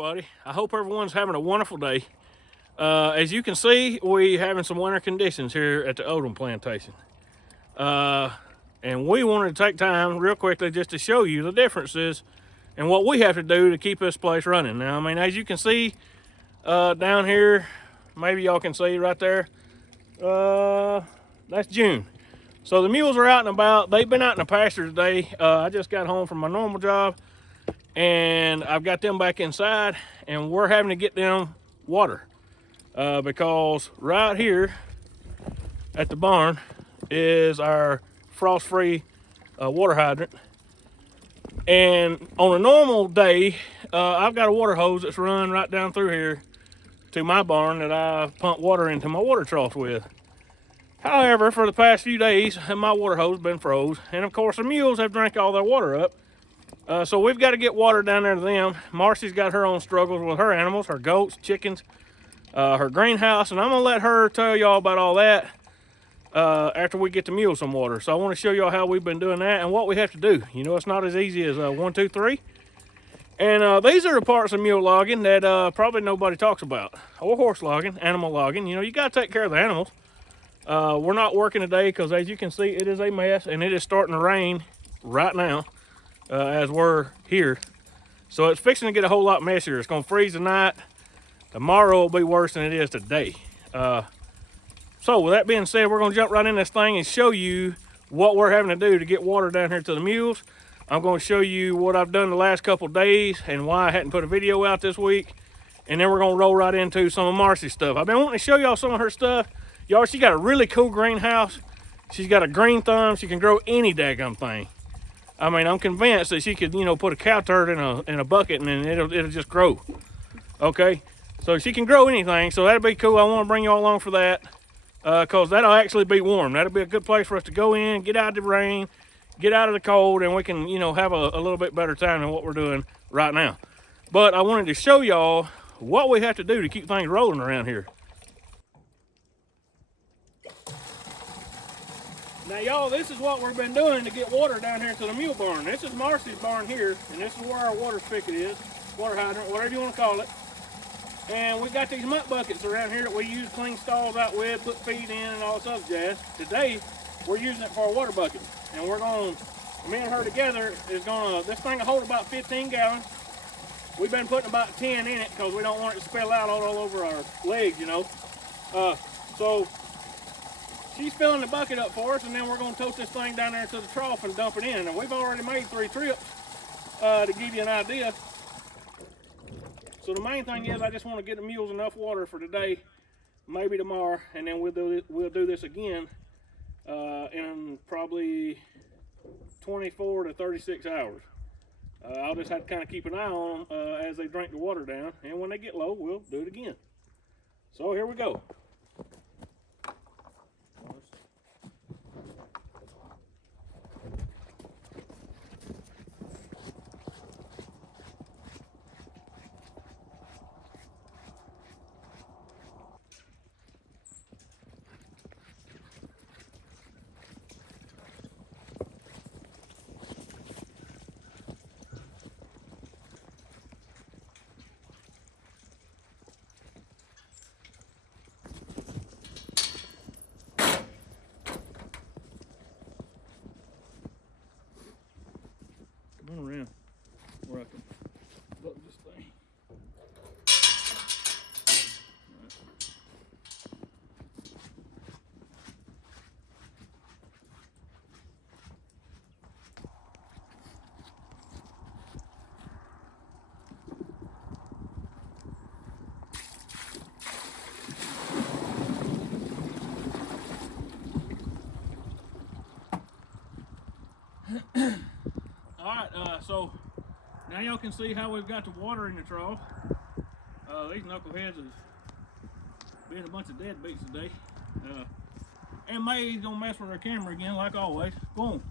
everybody. I hope everyone's having a wonderful day. As you can see, we having some winter conditions here at the Odom plantation. And we wanted to take time real quickly just to show you the differences and what we have to do to keep this place running. Now, I mean, as you can see down here, maybe y'all can see right there, that's June. So the mules are out and about. They've been out in the pasture today. I just got home from my normal job and I've got them back inside and we're having to get them water because right here at the barn is our frost-free water hydrant. And on a normal day, I've got a water hose that's run right down through here to my barn that I pump water into my water troughs with. However, for the past few days, my water hose has been froze, and of course the mules have drank all their water up. So we've got to get water down there to them. Marcy's got her own struggles with her animals, her goats, chickens, her greenhouse, and I'm gonna let her tell y'all about all that after we get the mules some water. So I want to show y'all how we've been doing that and what we have to do. You know, it's not as easy as 1, 2, 3. And these are the parts of mule logging that probably nobody talks about, or horse logging, animal logging. You know, you got to take care of the animals. We're not working today because, as you can see, it is a mess, and it is starting to rain right now as we're here. So it's fixing to get a whole lot messier. It's going to freeze tonight. Tomorrow will be worse than it is today. So with that being said, we're going to jump right in this thing and show you what we're having to do to get water down here to the mules. I'm going to show you what I've done the last couple of days and why I hadn't put a video out this week. And then we're going to roll right into some of Marcy's stuff. I've been wanting to show y'all some of her stuff. Y'all, she got a really cool greenhouse. She's got a green thumb. She can grow any daggum thing. I mean, I'm convinced that she could, you know, put a cow turd in a bucket and then it'll just grow. Okay, so she can grow anything. So that'll be cool. I want to bring y'all along for that because that'll actually be warm. That'll be a good place for us to go in, get out of the rain, get out of the cold, and we can, you know, have a little bit better time than what we're doing right now. But I wanted to show y'all what we have to do to keep things rolling around here. Now, y'all, this is what we've been doing to get water down here to the mule barn. This is Marcy's barn here, and this is where our water spigot is, water hydrant, whatever you want to call it. And we got these muck buckets around here that we use to clean stalls out with, put feed in, and all this other jazz. Today, we're using it for a water bucket. And we're going, me and her together is going to, this thing will hold about 15 gallons. We've been putting about 10 in it because we don't want it to spill out all over our legs, you know. So she's filling the bucket up for us, and then we're going to tote this thing down there to the trough and dump it in. And we've already made 3 trips to give you an idea. So the main thing is I just want to get the mules enough water for today, maybe tomorrow, and then we'll do this again in probably 24 to 36 hours. I'll just have to kind of keep an eye on them as they drink the water down, and when they get low, we'll do it again. So here we go. Around where I can look this thing. Alright, so now y'all can see how we've got the water in the trough. These knuckleheads have been a bunch of deadbeats today. And May's gonna mess with our camera again, like always. Boom.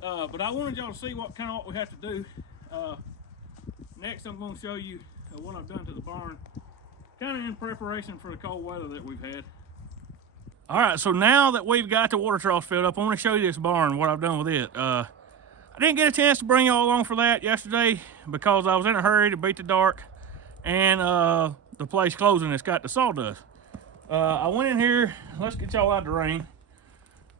But I wanted y'all to see what we have to do. Next, I'm gonna show you what I've done to the barn, kind of in preparation for the cold weather that we've had. All right, so now that we've got the water trough filled up, I want to show you this barn, what I've done with it. I didn't get a chance to bring y'all along for that yesterday because I was in a hurry to beat the dark, and the place closing, it's got the sawdust. I went in here, let's get y'all out of the rain.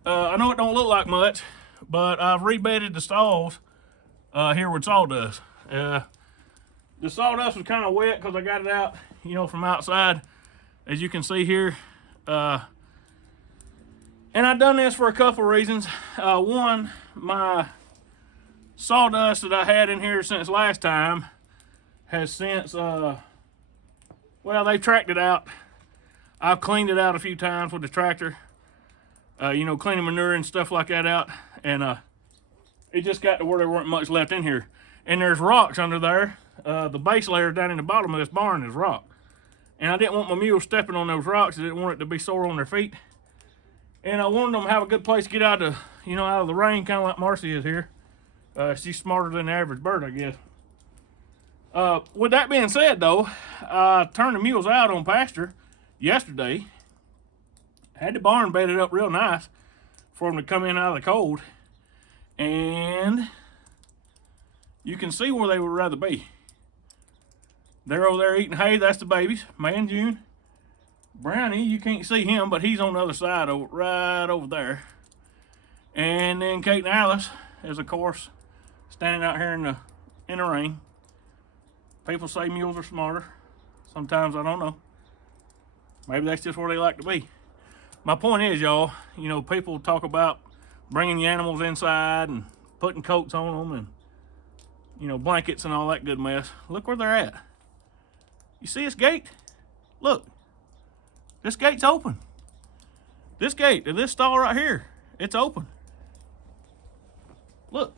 I know it don't look like much, but I've rebedded the stalls here with sawdust. The sawdust was kind of wet because I got it out, you know, from outside, as you can see here. And I've done this for a couple reasons. One, my sawdust that I had in here since last time has since, well, they've tracked it out. I've cleaned it out a few times with the tractor, you know, cleaning manure and stuff like that out, and it just got to where there weren't much left in here. And there's rocks under there. The base layer down in the bottom of this barn is rock. And I didn't want my mules stepping on those rocks. I didn't want it to be sore on their feet. And I wanted them to have a good place to get out of, you know, out of the rain, kind of like Marcy is here. She's smarter than the average bird, I guess. With that being said, though, I turned the mules out on pasture yesterday. Had the barn bedded up real nice for them to come in out of the cold. And you can see where they would rather be. They're over there eating hay. That's the babies, May and June. Brownie, you can't see him, but he's on the other side, right over there. And then Kate and Alice is, of course, standing out here in the rain. People say mules are smarter. Sometimes I don't know. Maybe that's just where they like to be. My point is, y'all, you know, people talk about bringing the animals inside and putting coats on them and, you know, blankets and all that good mess. Look where they're at. You see this gate? Look, this gate's open. This gate, this stall right here, it's open. Look,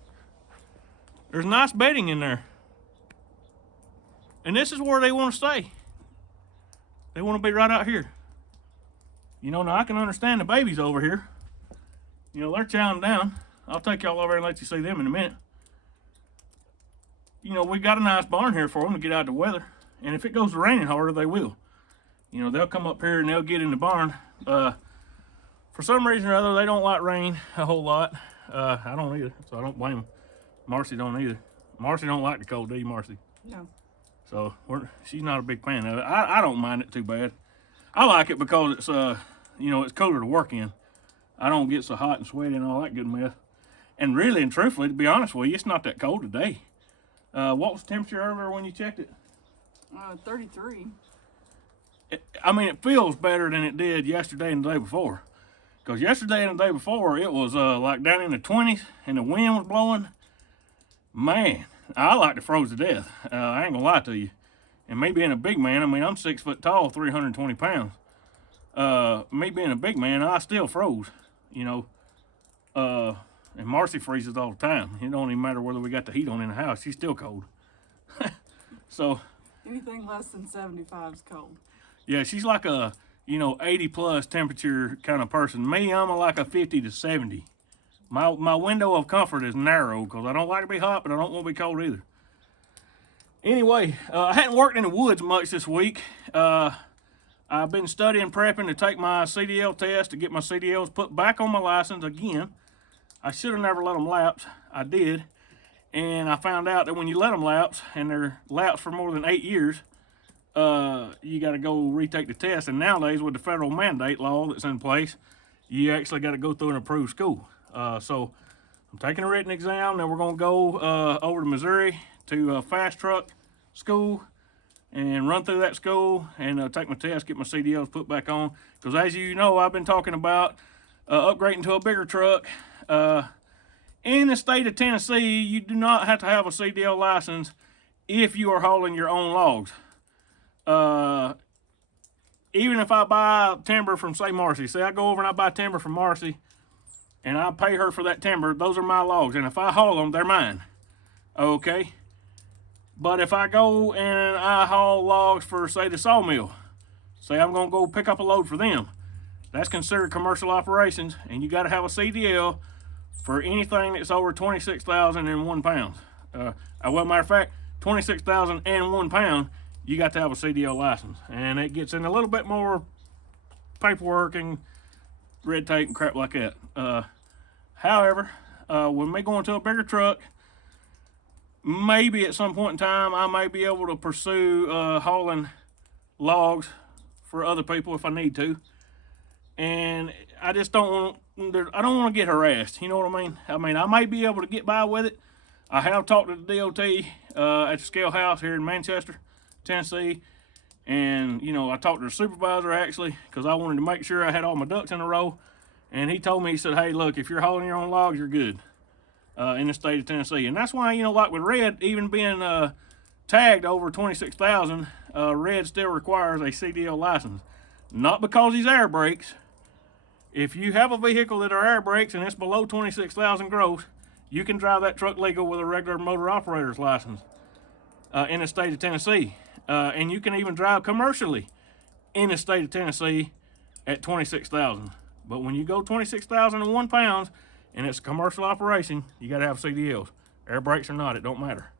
there's nice bedding in there. And this is where they want to stay. They want to be right out here. You know, now I can understand the babies over here. You know, they're chowing down. I'll take y'all over and let you see them in a minute. You know, we got a nice barn here for them to get out of the weather. And if it goes to raining harder, they will. You know, they'll come up here and they'll get in the barn. For some reason or other, they don't like rain a whole lot. I don't either, so I don't blame them. Marcy don't either. Marcy don't like the cold, do you, Marcy? No. So she's not a big fan of it. I don't mind it too bad. I like it because it's you know, it's cooler to work in. I don't get so hot and sweaty and all that good mess. And really and truthfully, to be honest with you, it's not that cold today. What was the temperature earlier when you checked it? 33. I mean, it feels better than it did yesterday and the day before. Because yesterday and the day before, it was like down in the 20s and the wind was blowing. Man, I like to froze to death. I ain't gonna lie to you. And me being a big man, I mean, I'm 6 foot tall, 320 pounds. Me being a big man, I still froze, you know. And Marcy freezes all the time. It don't even matter whether we got the heat on in the house. She's still cold. So anything less than 75 is cold. Yeah, she's like a, you know, 80 plus temperature kind of person. Me, I'm like a 50 to 70. My window of comfort is narrow because I don't like to be hot, but I don't want to be cold either. Anyway, I hadn't worked in the woods much this week. I've been studying, prepping to take my CDL test to get my CDLs put back on my license again. I should have never let them lapse. I did. And I found out that when you let them lapse, and they're lapsed for more than 8 years, you got to go retake the test. And nowadays, with the federal mandate law that's in place, you actually got to go through an approved school. So I'm taking a written exam. Then we're going to go over to Missouri to fast truck school and run through that school and take my test, get my CDLs put back on. Because as you know, I've been talking about upgrading to a bigger truck. In the state of Tennessee, you do not have to have a CDL license if you are hauling your own logs. Even if I buy timber from, say, Marcy. Say I go over and I buy timber from Marcy, and I pay her for that timber, those are my logs. And if I haul them, they're mine. Okay? But if I go and I haul logs for, say, the sawmill, say I'm going to go pick up a load for them, that's considered commercial operations, and you got to have a CDL for anything that's over 26,001 pounds. Well, matter of fact, 26,001 pound, you got to have a CDL license. And it gets in a little bit more paperwork and red tape and crap like that. However, with me going to a bigger truck, maybe at some point in time I may be able to pursue hauling logs for other people if I need to. And I just don't want, I don't want to get harassed. You know what I mean? I may be able to get by with it. I have talked to the DOT at the scale house here in Manchester, Tennessee. And, you know, I talked to the supervisor actually because I wanted to make sure I had all my ducks in a row. And he told me, he said, hey, look, if you're hauling your own logs, you're good in the state of Tennessee. And that's why, you know, like with Red, even being tagged over 26,000, Red still requires a CDL license. Not because he's air brakes. If you have a vehicle that are air brakes and it's below 26,000 gross, you can drive that truck legal with a regular motor operator's license in the state of Tennessee. And you can even drive commercially in the state of Tennessee at 26,000. But when you go 26,001 pounds and it's a commercial operation, you got to have CDLs. Air brakes or not, it don't matter.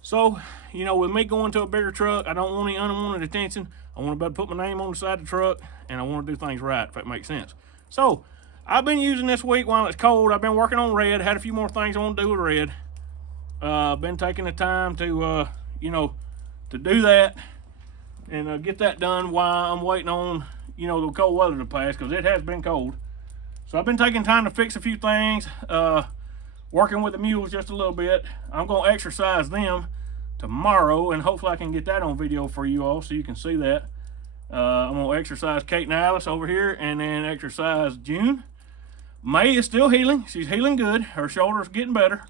So, you know, with me going to a bigger truck, I don't want any unwanted attention. I want to be able to put my name on the side of the truck, and I want to do things right, if that makes sense. So, I've been using this week while it's cold. I've been working on Red, had a few more things I want to do with Red. Been taking the time to, you know, to do that and get that done while I'm waiting on, you know, the cold weather to pass, because it has been cold. So I've been taking time to fix a few things, working with the mules just a little bit. I'm going to exercise them tomorrow, and hopefully I can get that on video for you all so you can see that. I'm going to exercise Kate and Alice over here, and then exercise June. May is still healing. She's healing good. Her shoulder's getting better.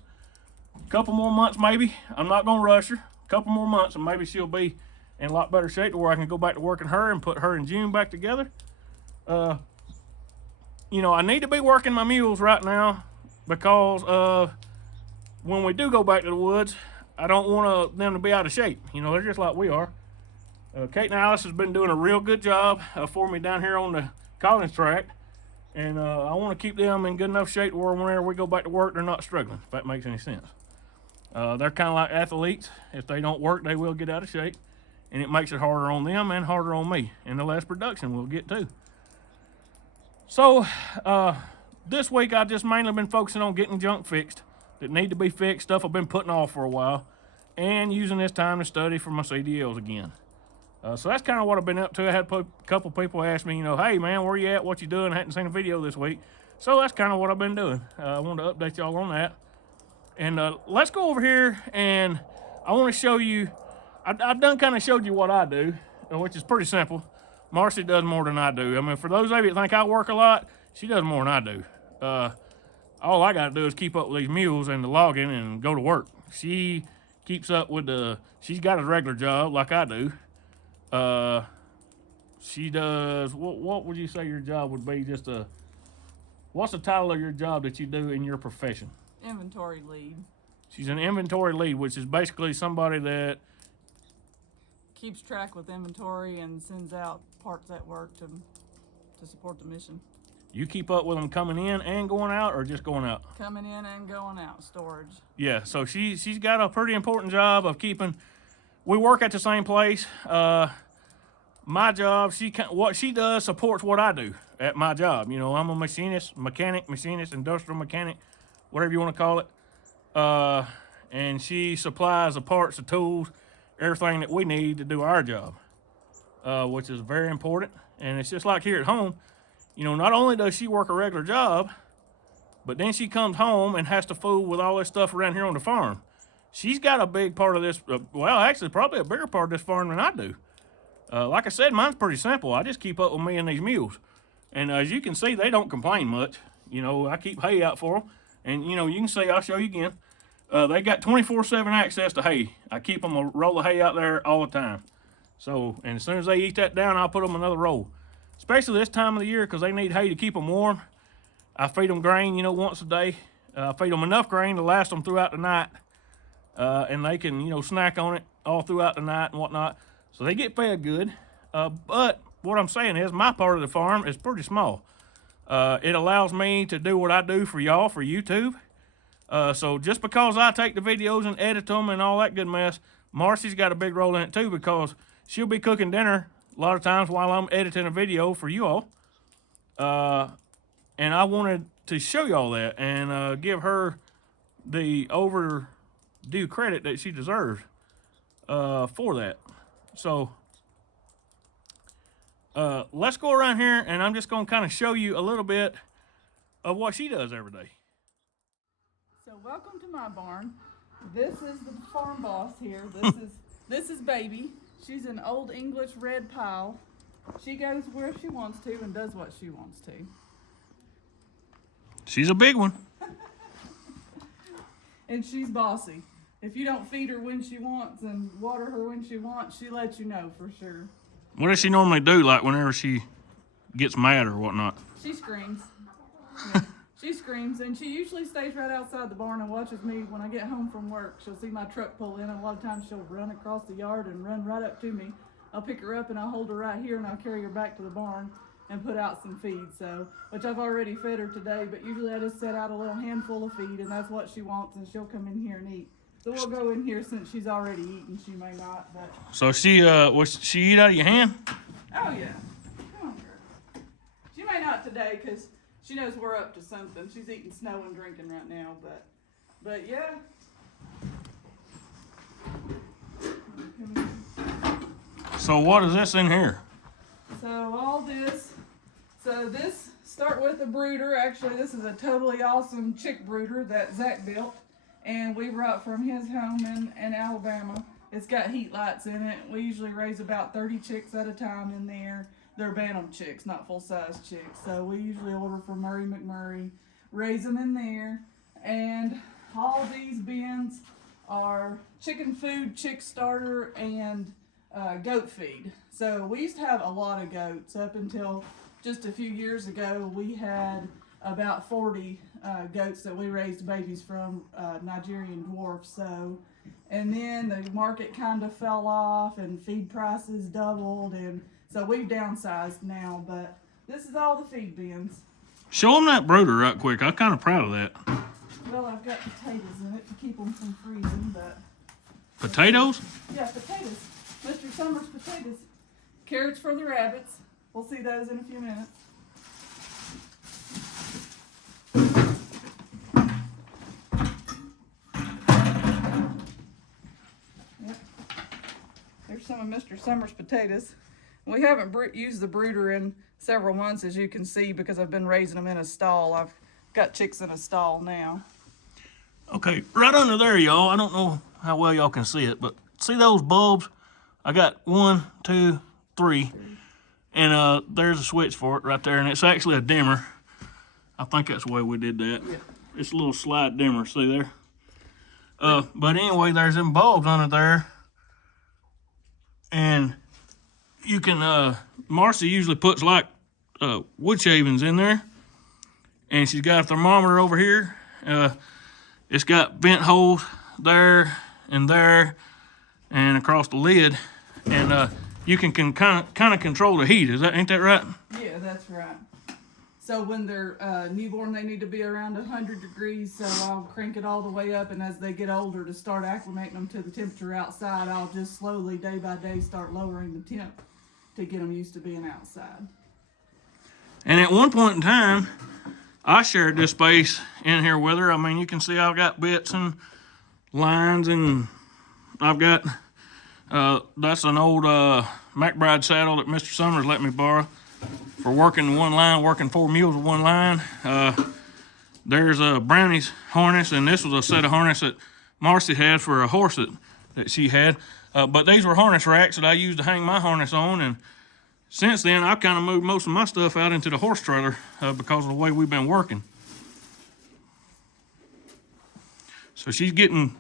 A couple more months maybe. I'm not going to rush her. A couple more months and maybe she'll be in a lot better shape to where I can go back to working her and put her and June back together. You know, I need to be working my mules right now because when we do go back to the woods, I don't want them to be out of shape. You know, they're just like we are. Kate and Alice has been doing a real good job for me down here on the Collins track. And I want to keep them in good enough shape where whenever we go back to work, they're not struggling, if that makes any sense. They're kind of like athletes. If they don't work, they will get out of shape. And it makes it harder on them and harder on me. And the less production we'll get too. So, this week I've just mainly been focusing on getting junk fixed that need to be fixed, stuff I've been putting off for a while, and using this time to study for my CDLs again. So that's kind of what I've been up to. I had a couple people ask me, you know, hey man, where you at? What you doing? I hadn't seen a video this week. So that's kind of what I've been doing. I wanted to update y'all on that. And let's go over here, and I want to show you, I've done kind of showed you what I do, which is pretty simple. Marcy does more than I do. I mean, for those of you that think I work a lot, she does more than I do. All I got to do is keep up with these mules and the logging and go to work. She keeps up with she's got a regular job like I do. She does, what would you say your job would be? What's the title of your job that you do in your profession? Inventory lead. She's an inventory lead, which is basically somebody that Keeps track with inventory and sends out parts at work to support the mission. you keep up with them coming in and going out, or just going out? Coming in and going out, storage. Yeah, so she's got a pretty important job of keeping. We work at the same place. My job, what she does supports what I do at my job. You know, I'm a machinist, industrial mechanic, whatever you want to call it. And she supplies the parts, the tools, everything that we need to do our job, which is very important. And it's just like here at home, you know, not only does she work a regular job, but then she comes home and has to fool with all this stuff around here on the farm. She's got a big part of this, well, actually probably a bigger part of this farm than I do. Like I said, mine's pretty simple. I just keep up with me and these mules. And as you can see, they don't complain much. You know, I keep hay out for them. And, you know, you can see, I'll show you again. They got 24/7 access to hay. I keep them a roll of hay out there all the time. So, and as soon as they eat that down, I'll put them another roll. Especially this time of the year, because they need hay to keep them warm. I feed them grain, you know, once a day. I feed them enough grain to last them throughout the night. And they can, you know, snack on it all throughout the night and whatnot. So they get fed good. But what I'm saying is my part of the farm is pretty small. It allows me to do what I do for y'all, for YouTube. So just because I take the videos and edit them and all that good mess, Marcy's got a big role in it too, because she'll be cooking dinner a lot of times while I'm editing a video for you all. And I wanted to show y'all that and give her the due credit that she deserves for that. So let's go around here, and I'm just going to kind of show you a little bit of what she does every day. So welcome to my barn. This is the farm boss here. This is Baby. She's an old English red pile. She goes where she wants to and does what she wants to. She's a big one. And she's bossy. If you don't feed her when she wants and water her when she wants, she lets you know for sure. What does she normally do, like whenever she gets mad or whatnot? She screams. Yeah. She screams, and she usually stays right outside the barn and watches me when I get home from work. She'll see my truck pull in, and a lot of times she'll run across the yard and run right up to me. I'll pick her up and I'll hold her right here and I'll carry her back to the barn and put out some feed, which I've already fed her today, but usually I just set out a little handful of feed, and that's what she wants, and she'll come in here and eat. So we'll go in here since she's already eaten. She may not, but... So will she eat out of your hand? Oh yeah. Come on, girl. She may not today because she knows we're up to something. She's eating snow and drinking right now, but yeah. So what is this in here? So this start with a brooder. Actually, this is a totally awesome chick brooder that Zach built, and we brought from his home in Alabama. It's got heat lights in it. We usually raise about 30 chicks at a time in there. They're bantam chicks, not full-size chicks. So we usually order from Murray McMurray, raise them in there, and all these bins are chicken food, chick starter, and goat feed. So we used to have a lot of goats. Up until just a few years ago, we had about 40 goats that we raised babies from, Nigerian dwarfs. And then the market kind of fell off and feed prices doubled, and so we've downsized now, but this is all the feed bins. Show them that brooder right quick. I'm kind of proud of that. Well, I've got potatoes in it to keep them from freezing, but... Potatoes? Yeah, potatoes. Mr. Summers potatoes. Carrots for the rabbits. We'll see those in a few minutes. Yep. There's some of Mr. Summers potatoes. We haven't used the brooder in several months, as you can see, because I've been raising them in a stall. I've got chicks in a stall now. Okay, right under there, y'all. I don't know how well y'all can see it, but see those bulbs? I got 1, 2, 3, and there's a switch for it right there, and it's actually a dimmer. I think that's the way we did that. Yeah. It's a little slide dimmer, see there? But anyway, there's them bulbs under there, and you can, Marcy usually puts like wood shavings in there, and she's got a thermometer over here. It's got vent holes there, and across the lid, and you can kind of control the heat. Ain't that right? Yeah, that's right. So when they're newborn, they need to be around 100 degrees, so I'll crank it all the way up, and as they get older, to start acclimating them to the temperature outside, I'll just slowly, day by day, start lowering the temp to get them used to being outside. And at one point in time, I shared this space in here with her. I mean, you can see I've got bits and lines, and I've got, that's an old McBride saddle that Mr. Summers let me borrow for working one line, working 4 mules with one line. There's a Brownie's harness, and this was a set of harness that Marcy had for a horse that she had. But these were harness racks that I used to hang my harness on, and since then, I've kind of moved most of my stuff out into the horse trailer because of the way we've been working. So she's getting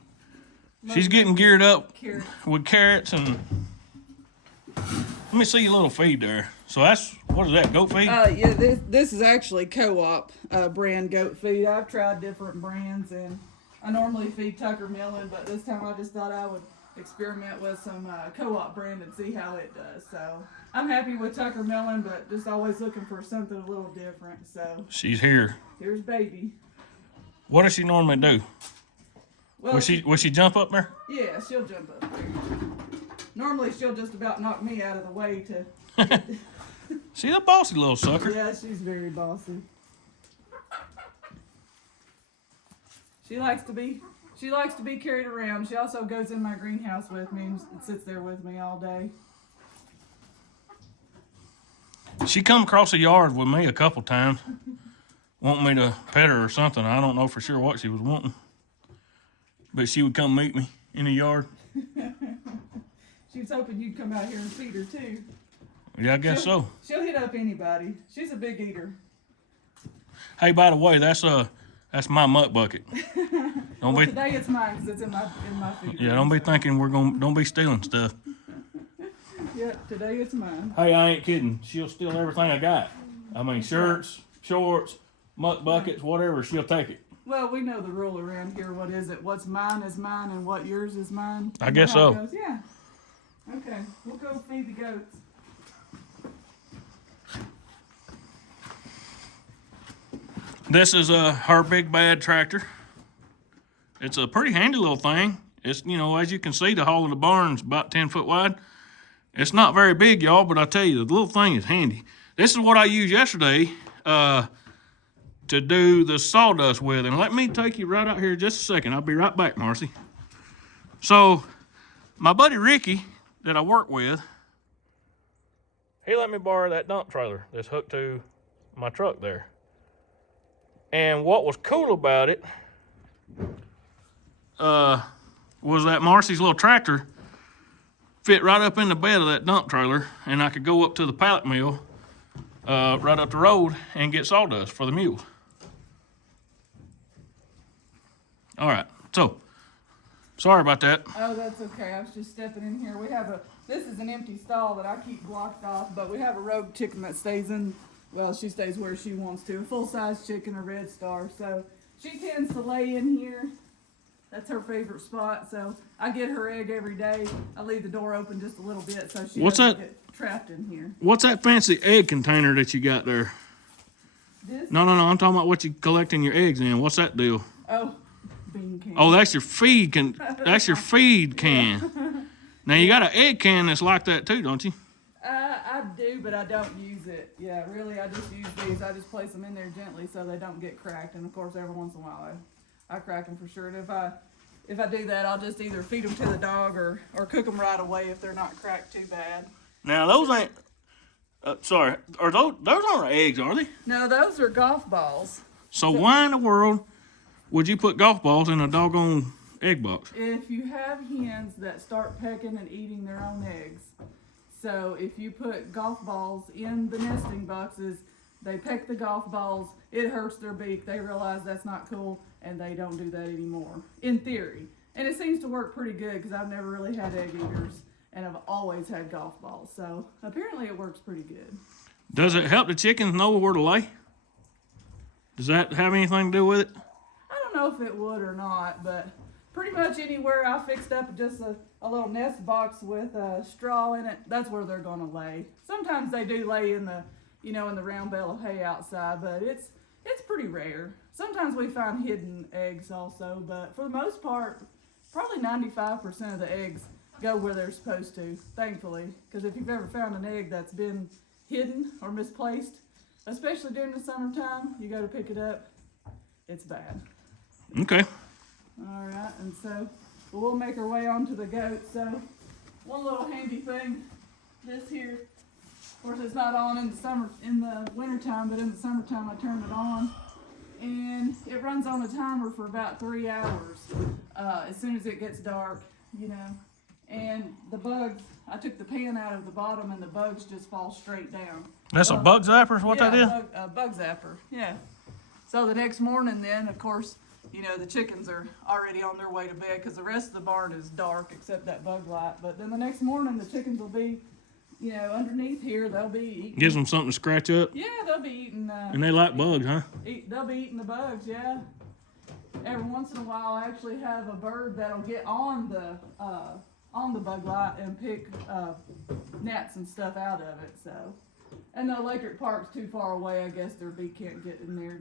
geared up with carrots, and let me see your little feed there. So what is that, goat feed? Yeah, this is actually co-op brand goat feed. I've tried different brands, and I normally feed Tucker Millen, but this time I just thought I would experiment with some co-op brand and see how it does. So I'm happy with Tucker Millen, but just always looking for something a little different. So she's here. Here's Baby. What does she normally do? Well, will she jump up there? Yeah, she'll jump up there. Normally she'll just about knock me out of the way to. She's a bossy little sucker. Yeah, she's very bossy. She likes to be She likes to be carried around. She also goes in my greenhouse with me and sits there with me all day. She come across the yard with me a couple times, wanting me to pet her or something. I don't know for sure what she was wanting, but she would come meet me in the yard. She was hoping you'd come out here and feed her too. Yeah, I guess so. She'll hit up anybody. She's a big eater. Hey, by the way, that's my muck bucket. Today it's mine because it's in my feeder. Yeah, don't be thinking don't be stealing stuff. Yep, today it's mine. Hey, I ain't kidding. She'll steal everything I got. I mean, shirts, shorts, muck buckets, whatever. She'll take it. Well, we know the rule around here. What is it? What's mine is mine, and what yours is mine. I guess so. Yeah. Okay, we'll go feed the goats. This is her big bad tractor. It's a pretty handy little thing. It's, you know, as you can see, the hull of the barn's about 10 foot wide. It's not very big, y'all, but I tell you, the little thing is handy. This is what I used yesterday to do the sawdust with. And let me take you right out here just a second. I'll be right back, Marcy. So, my buddy Ricky that I work with, he let me borrow that dump trailer that's hooked to my truck there. And what was cool about it was that Marcy's little tractor fit right up in the bed of that dump trailer, and I could go up to the pallet mill right up the road and get sawdust for the mules. All right, so sorry about that. Oh, that's okay. I was just stepping in here. This is an empty stall that I keep blocked off, but we have a rogue chicken that stays in. Well, she stays where she wants to. A full-size chicken, a red star. So she tends to lay in here. That's her favorite spot. So I get her egg every day. I leave the door open just a little bit so she doesn't get trapped in here. What's that fancy egg container that you got there? This? No. I'm talking about what you collecting your eggs in. What's that deal? Oh, bean can. Oh, that's your feed can. That's your feed can. Now you got an egg can that's like that too, don't you? I do, but I don't use it. Yeah, really, I just use these. I just place them in there gently so they don't get cracked. And of course, every once in a while, I crack them for sure. And if I do that, I'll just either feed them to the dog or cook them right away if they're not cracked too bad. Now those ain't. Sorry, are those aren't eggs, are they? No, those are golf balls. So why in the world would you put golf balls in a doggone egg box? If you have hens that start pecking and eating their own eggs. So if you put golf balls in the nesting boxes, they peck the golf balls, it hurts their beak, they realize that's not cool, and they don't do that anymore, in theory. And it seems to work pretty good because I've never really had egg eaters, and I've always had golf balls. So apparently it works pretty good. Does it help the chickens know where to lay? Does that have anything to do with it? I don't know if it would or not, but pretty much anywhere I fixed up just a little nest box with straw in it, that's where they're gonna lay. Sometimes they do lay in the, in the round bale of hay outside, but it's pretty rare. Sometimes we find hidden eggs also, but for the most part, probably 95% of the eggs go where they're supposed to, thankfully. Because if you've ever found an egg that's been hidden or misplaced, especially during the summertime, you go to pick it up, it's bad. Okay. All right, and so we'll make our way on to the goats. So one little handy thing, this here, of course it's not on in the wintertime, but in the summertime I turn it on. And it runs on a timer for about 3 hours, as soon as it gets dark, And the bugs, I took the pan out of the bottom and the bugs just fall straight down. That's a bug zapper is what that is? Bug zapper, yeah. So the next morning then, of course, the chickens are already on their way to bed because the rest of the barn is dark except that bug light. But then the next morning, the chickens will be, underneath here. They'll be eating. Gives them something to scratch up? Yeah, they'll be eating. And they like bugs, huh? They'll be eating the bugs, yeah. Every once in a while, I actually have a bird that'll get on the bug light and pick gnats and stuff out of it. So. And the electric park's too far away. I guess their bee can't get in there.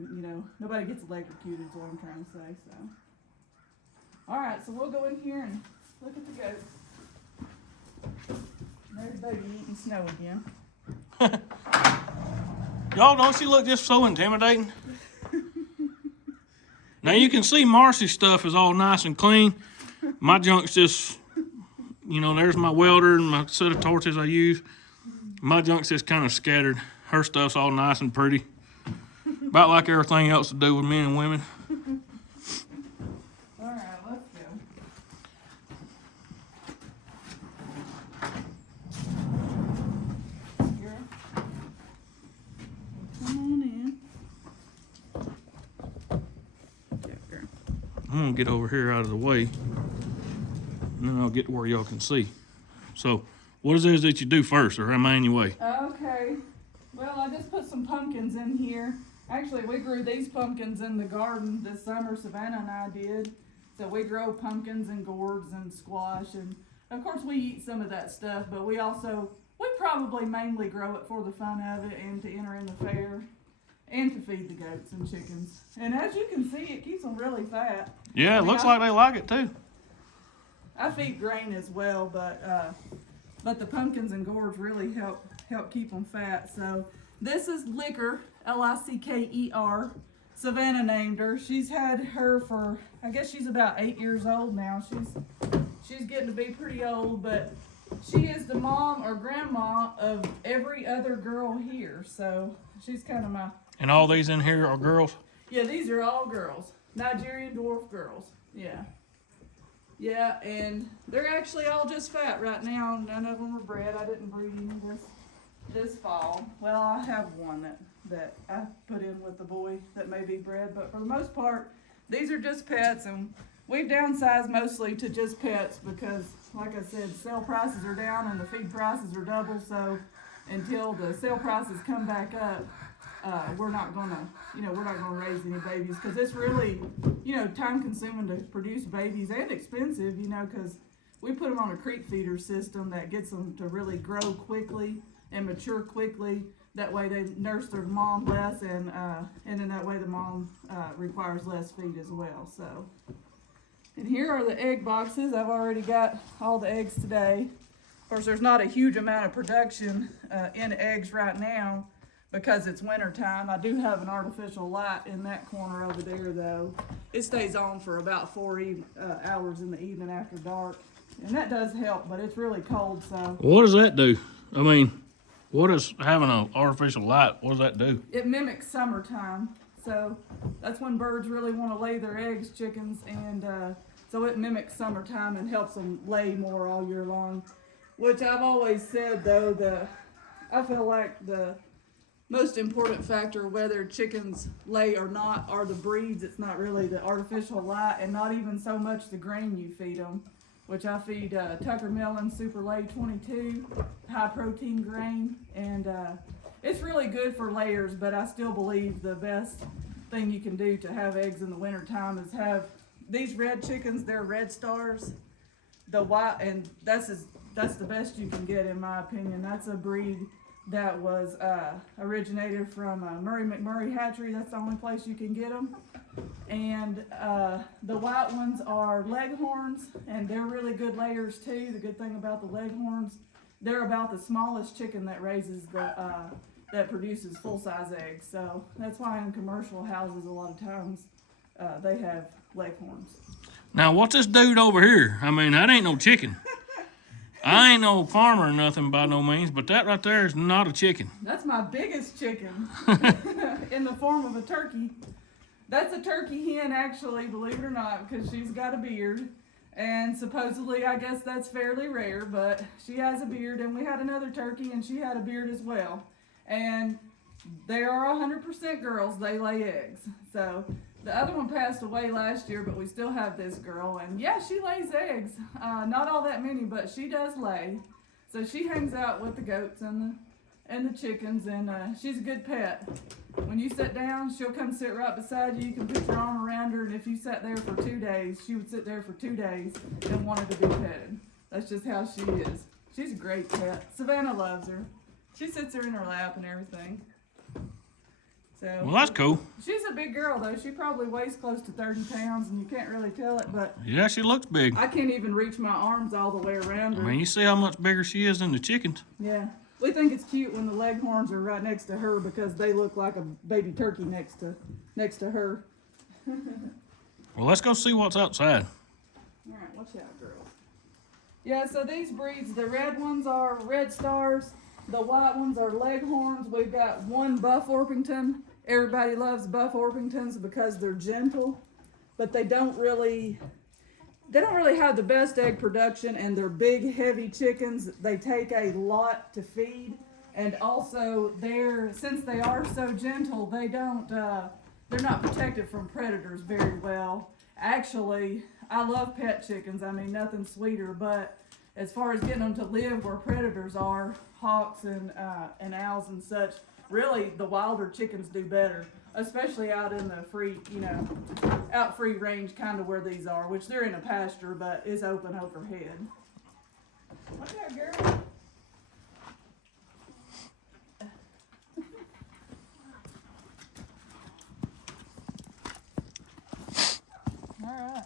Nobody gets electrocuted is what I'm trying to say. So, all right. So we'll go in here and look at the goats. There's baby eating snow again. Y'all, don't she look just so intimidating? Now you can see Marcy's stuff is all nice and clean. My junk's just, you know, there's my welder and my set of torches I use. My junk's just kind of scattered. Her stuff's all nice and pretty. About like everything else to do with men and women. All right, let's go. Here. Come on in. I'm gonna get over here out of the way, and then I'll get to where y'all can see. So, what is it that you do first, or am I in your way? Okay. Well, I just put some pumpkins in here. Actually, we grew these pumpkins in the garden this summer. Savannah and I did. So we grow pumpkins and gourds and squash, and of course we eat some of that stuff. But we probably mainly grow it for the fun of it and to enter in the fair. And to feed the goats and chickens. And as you can see, it keeps them really fat. Yeah, it looks like they like it too. I feed grain as well, but the pumpkins and gourds really help keep them fat. So this is Licker, L-I-C-K-E-R. Savannah named her. She's had her for, I guess she's about 8 years old now. She's getting to be pretty old, but she is the mom or grandma of every other girl here. So she's kind of my... And all these in here are girls? Yeah, these are all girls. Nigerian dwarf girls. Yeah. Yeah, and they're actually all just fat right now. None of them are bred. I didn't breed any this fall. Well, I have one that I put in with the boy that may be bred, but for the most part, these are just pets, and we've downsized mostly to just pets because, like I said, sale prices are down and the feed prices are double, so until the sale prices come back up, we're not gonna raise any babies because it's really, time consuming to produce babies and expensive, because we put them on a creep feeder system that gets them to really grow quickly and mature quickly. That way they nurse their mom less, and then that way the mom requires less feed as well. So, and here are the egg boxes. I've already got all the eggs today. Of course, there's not a huge amount of production in eggs right now because it's winter time. I do have an artificial light in that corner over there, though. It stays on for about 4 hours in the evening after dark, and that does help, but it's really cold. So What does that do? I mean, what is having an artificial light? What does that do? it mimics summertime. So that's when birds really want to lay their eggs, chickens, and so it mimics summertime and helps them lay more all year long. Which I've always said, though, I feel like the most important factor whether chickens lay or not are the breeds. It's not really the artificial light, and not even so much the grain you feed them, which I feed Tucker Millen Super Lay 22, high protein grain, and it's really good for layers, but I still believe the best thing you can do to have eggs in the winter time is have these red chickens. They're Red Stars, the white, and that's the best you can get, in my opinion. That's a breed that was originated from Murray McMurray Hatchery. That's the only place you can get them. And the white ones are Leghorns, and they're really good layers too. The good thing about the Leghorns, they're about the smallest chicken that raises that produces full-size eggs. So that's why in commercial houses a lot of times they have Leghorns. Now, what's this dude over here? I mean, that ain't no chicken. I ain't no farmer or nothing by no means, but that right there is not a chicken. That's my biggest chicken in the form of a turkey. That's a turkey hen, actually, believe it or not, because she's got a beard. And supposedly, I guess that's fairly rare, but she has a beard. And we had another turkey, and she had a beard as well. And they are 100% girls. They lay eggs. So the other one passed away last year, but we still have this girl. And yeah, she lays eggs. Not all that many, but she does lay. So she hangs out with the goats and the chickens, and she's a good pet. When you sit down, she'll come sit right beside you. You can put your arm around her, and if you sat there for 2 days, she would sit there for 2 days and wanted to be petted. That's just how she is. She's a great pet. Savannah loves her. She sits her in her lap and everything. So, Well, that's cool. She's a big girl, though. She probably weighs close to 30 pounds, and you can't really tell it, but Yeah, she looks big. I can't even reach my arms all the way around her. I mean, you see how much bigger she is than the chickens. Yeah. We think it's cute when the Leghorns are right next to her because they look like a baby turkey next to her. Well, let's go see what's outside. All right, watch out, girls. Yeah, so these breeds, the red ones are Red Stars, the white ones are Leghorns. We've got one Buff Orpington. Everybody loves Buff Orpingtons because they're gentle, but they don't really have the best egg production, and they're big, heavy chickens. They take a lot to feed, and also since they are so gentle, they're not protected from predators very well. Actually, I love pet chickens. I mean, nothing sweeter, but as far as getting them to live where predators are, hawks and owls and such, really the wilder chickens do better, especially out in the free, out free range, kind of where these are, which they're in a pasture, but it's open overhead. Watch out, girl. Alright.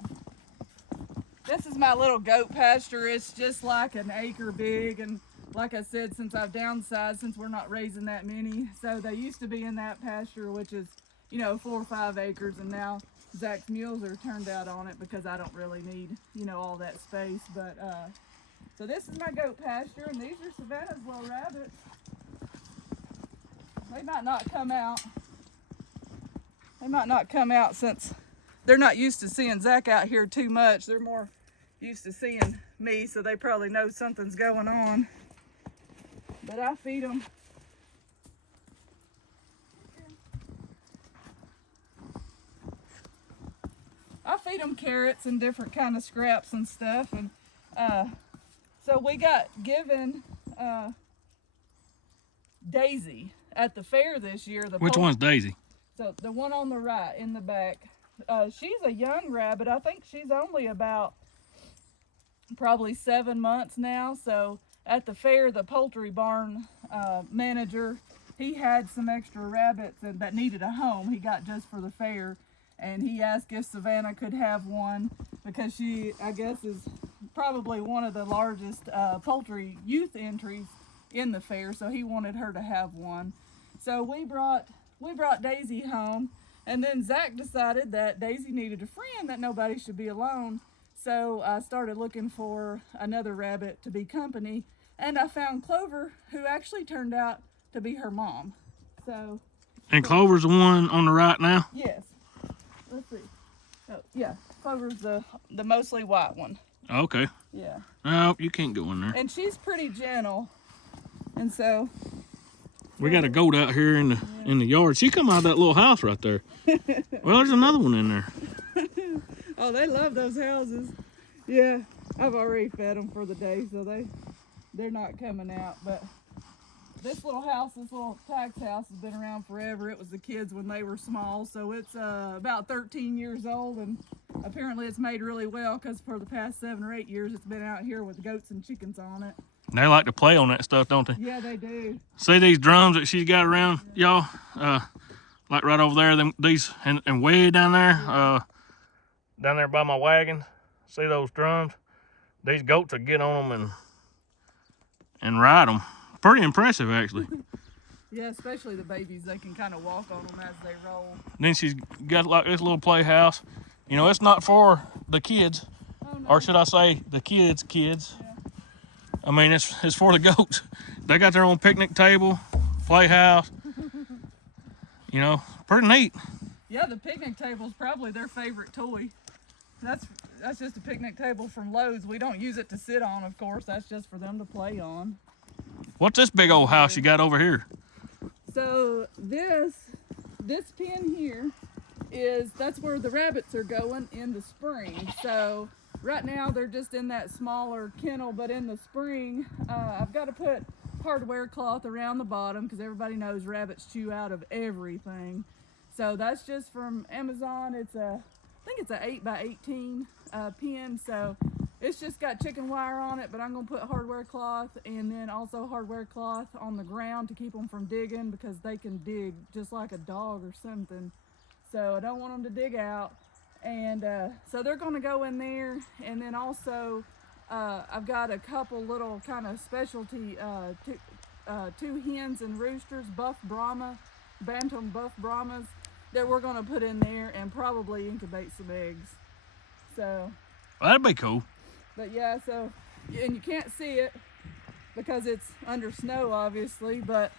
This is my little goat pasture. It's just like an acre big, and like I said, since I've downsized, since we're not raising that many, so they used to be in that pasture, which is 4 or 5 acres, and now Zach's mules are turned out on it because I don't really need all that space. But so this is my goat pasture, and these are Savannah's little rabbits. They might not come out. They might not come out since they're not used to seeing Zach out here too much. They're more used to seeing me, so they probably know something's going on. But I feed them. I feed them carrots and different kind of scraps and stuff. And so we got given Daisy at the fair this year. Which one's Daisy? So the one on the right in the back. She's a young rabbit. I think she's only about probably 7 months now. So at the fair, the poultry barn manager, he had some extra rabbits that needed a home he got just for the fair, and he asked if Savannah could have one because she, I guess, is probably one of the largest poultry youth entries in the fair, so he wanted her to have one. So we brought Daisy home, and then Zach decided that Daisy needed a friend, that nobody should be alone. So I started looking for another rabbit to be company, and I found Clover, who actually turned out to be her mom. So. And Clover's the one on the right now? Yes. Let's see. Oh, yeah, Clover's the mostly white one. Okay. Yeah. No, you can't go in there. And she's pretty gentle, and so. We got a goat out here in the yard. She come out of that little house right there. Well, there's another one in there. Oh, they love those houses. Yeah, I've already fed them for the day, so they're not coming out. But this little house, this little tax house, has been around forever. It was the kids when they were small, so it's about 13 years old, and apparently it's made really well because for the past 7 or 8 years it's been out here with goats and chickens on it. They like to play on that stuff, don't they? Yeah, they do. See these drums that she's got around, y'all? Like right over there, these, and way down there by my wagon. See those drums? These goats will get on them and ride them. Pretty impressive, actually. Yeah, especially the babies. They can kind of walk on them as they roll. And then she's got like this little playhouse. It's not for the kids, Oh, no. or should I say the kids' kids. Yeah. I mean, it's for the goats. They got their own picnic table, playhouse. Pretty neat. Yeah, the picnic table is probably their favorite toy. That's just a picnic table from Lowe's. We don't use it to sit on, of course. That's just for them to play on. What's this big old house you got over here? So this pen here that's where the rabbits are going in the spring. So right now they're just in that smaller kennel, but in the spring I've got to put hardware cloth around the bottom because everybody knows rabbits chew out of everything. So that's just from Amazon. I think it's a 8x18 pen, so it's just got chicken wire on it, but I'm gonna put hardware cloth and then also hardware cloth on the ground to keep them from digging because they can dig just like a dog or something. So I don't want them to dig out. And so they're gonna go in there, and then also I've got a couple little kind of specialty two hens and roosters, Bantam buff Brahmas, that we're gonna put in there and probably incubate some eggs. So. Well, that'd be cool. But yeah, so, and you can't see it because it's under snow, obviously, but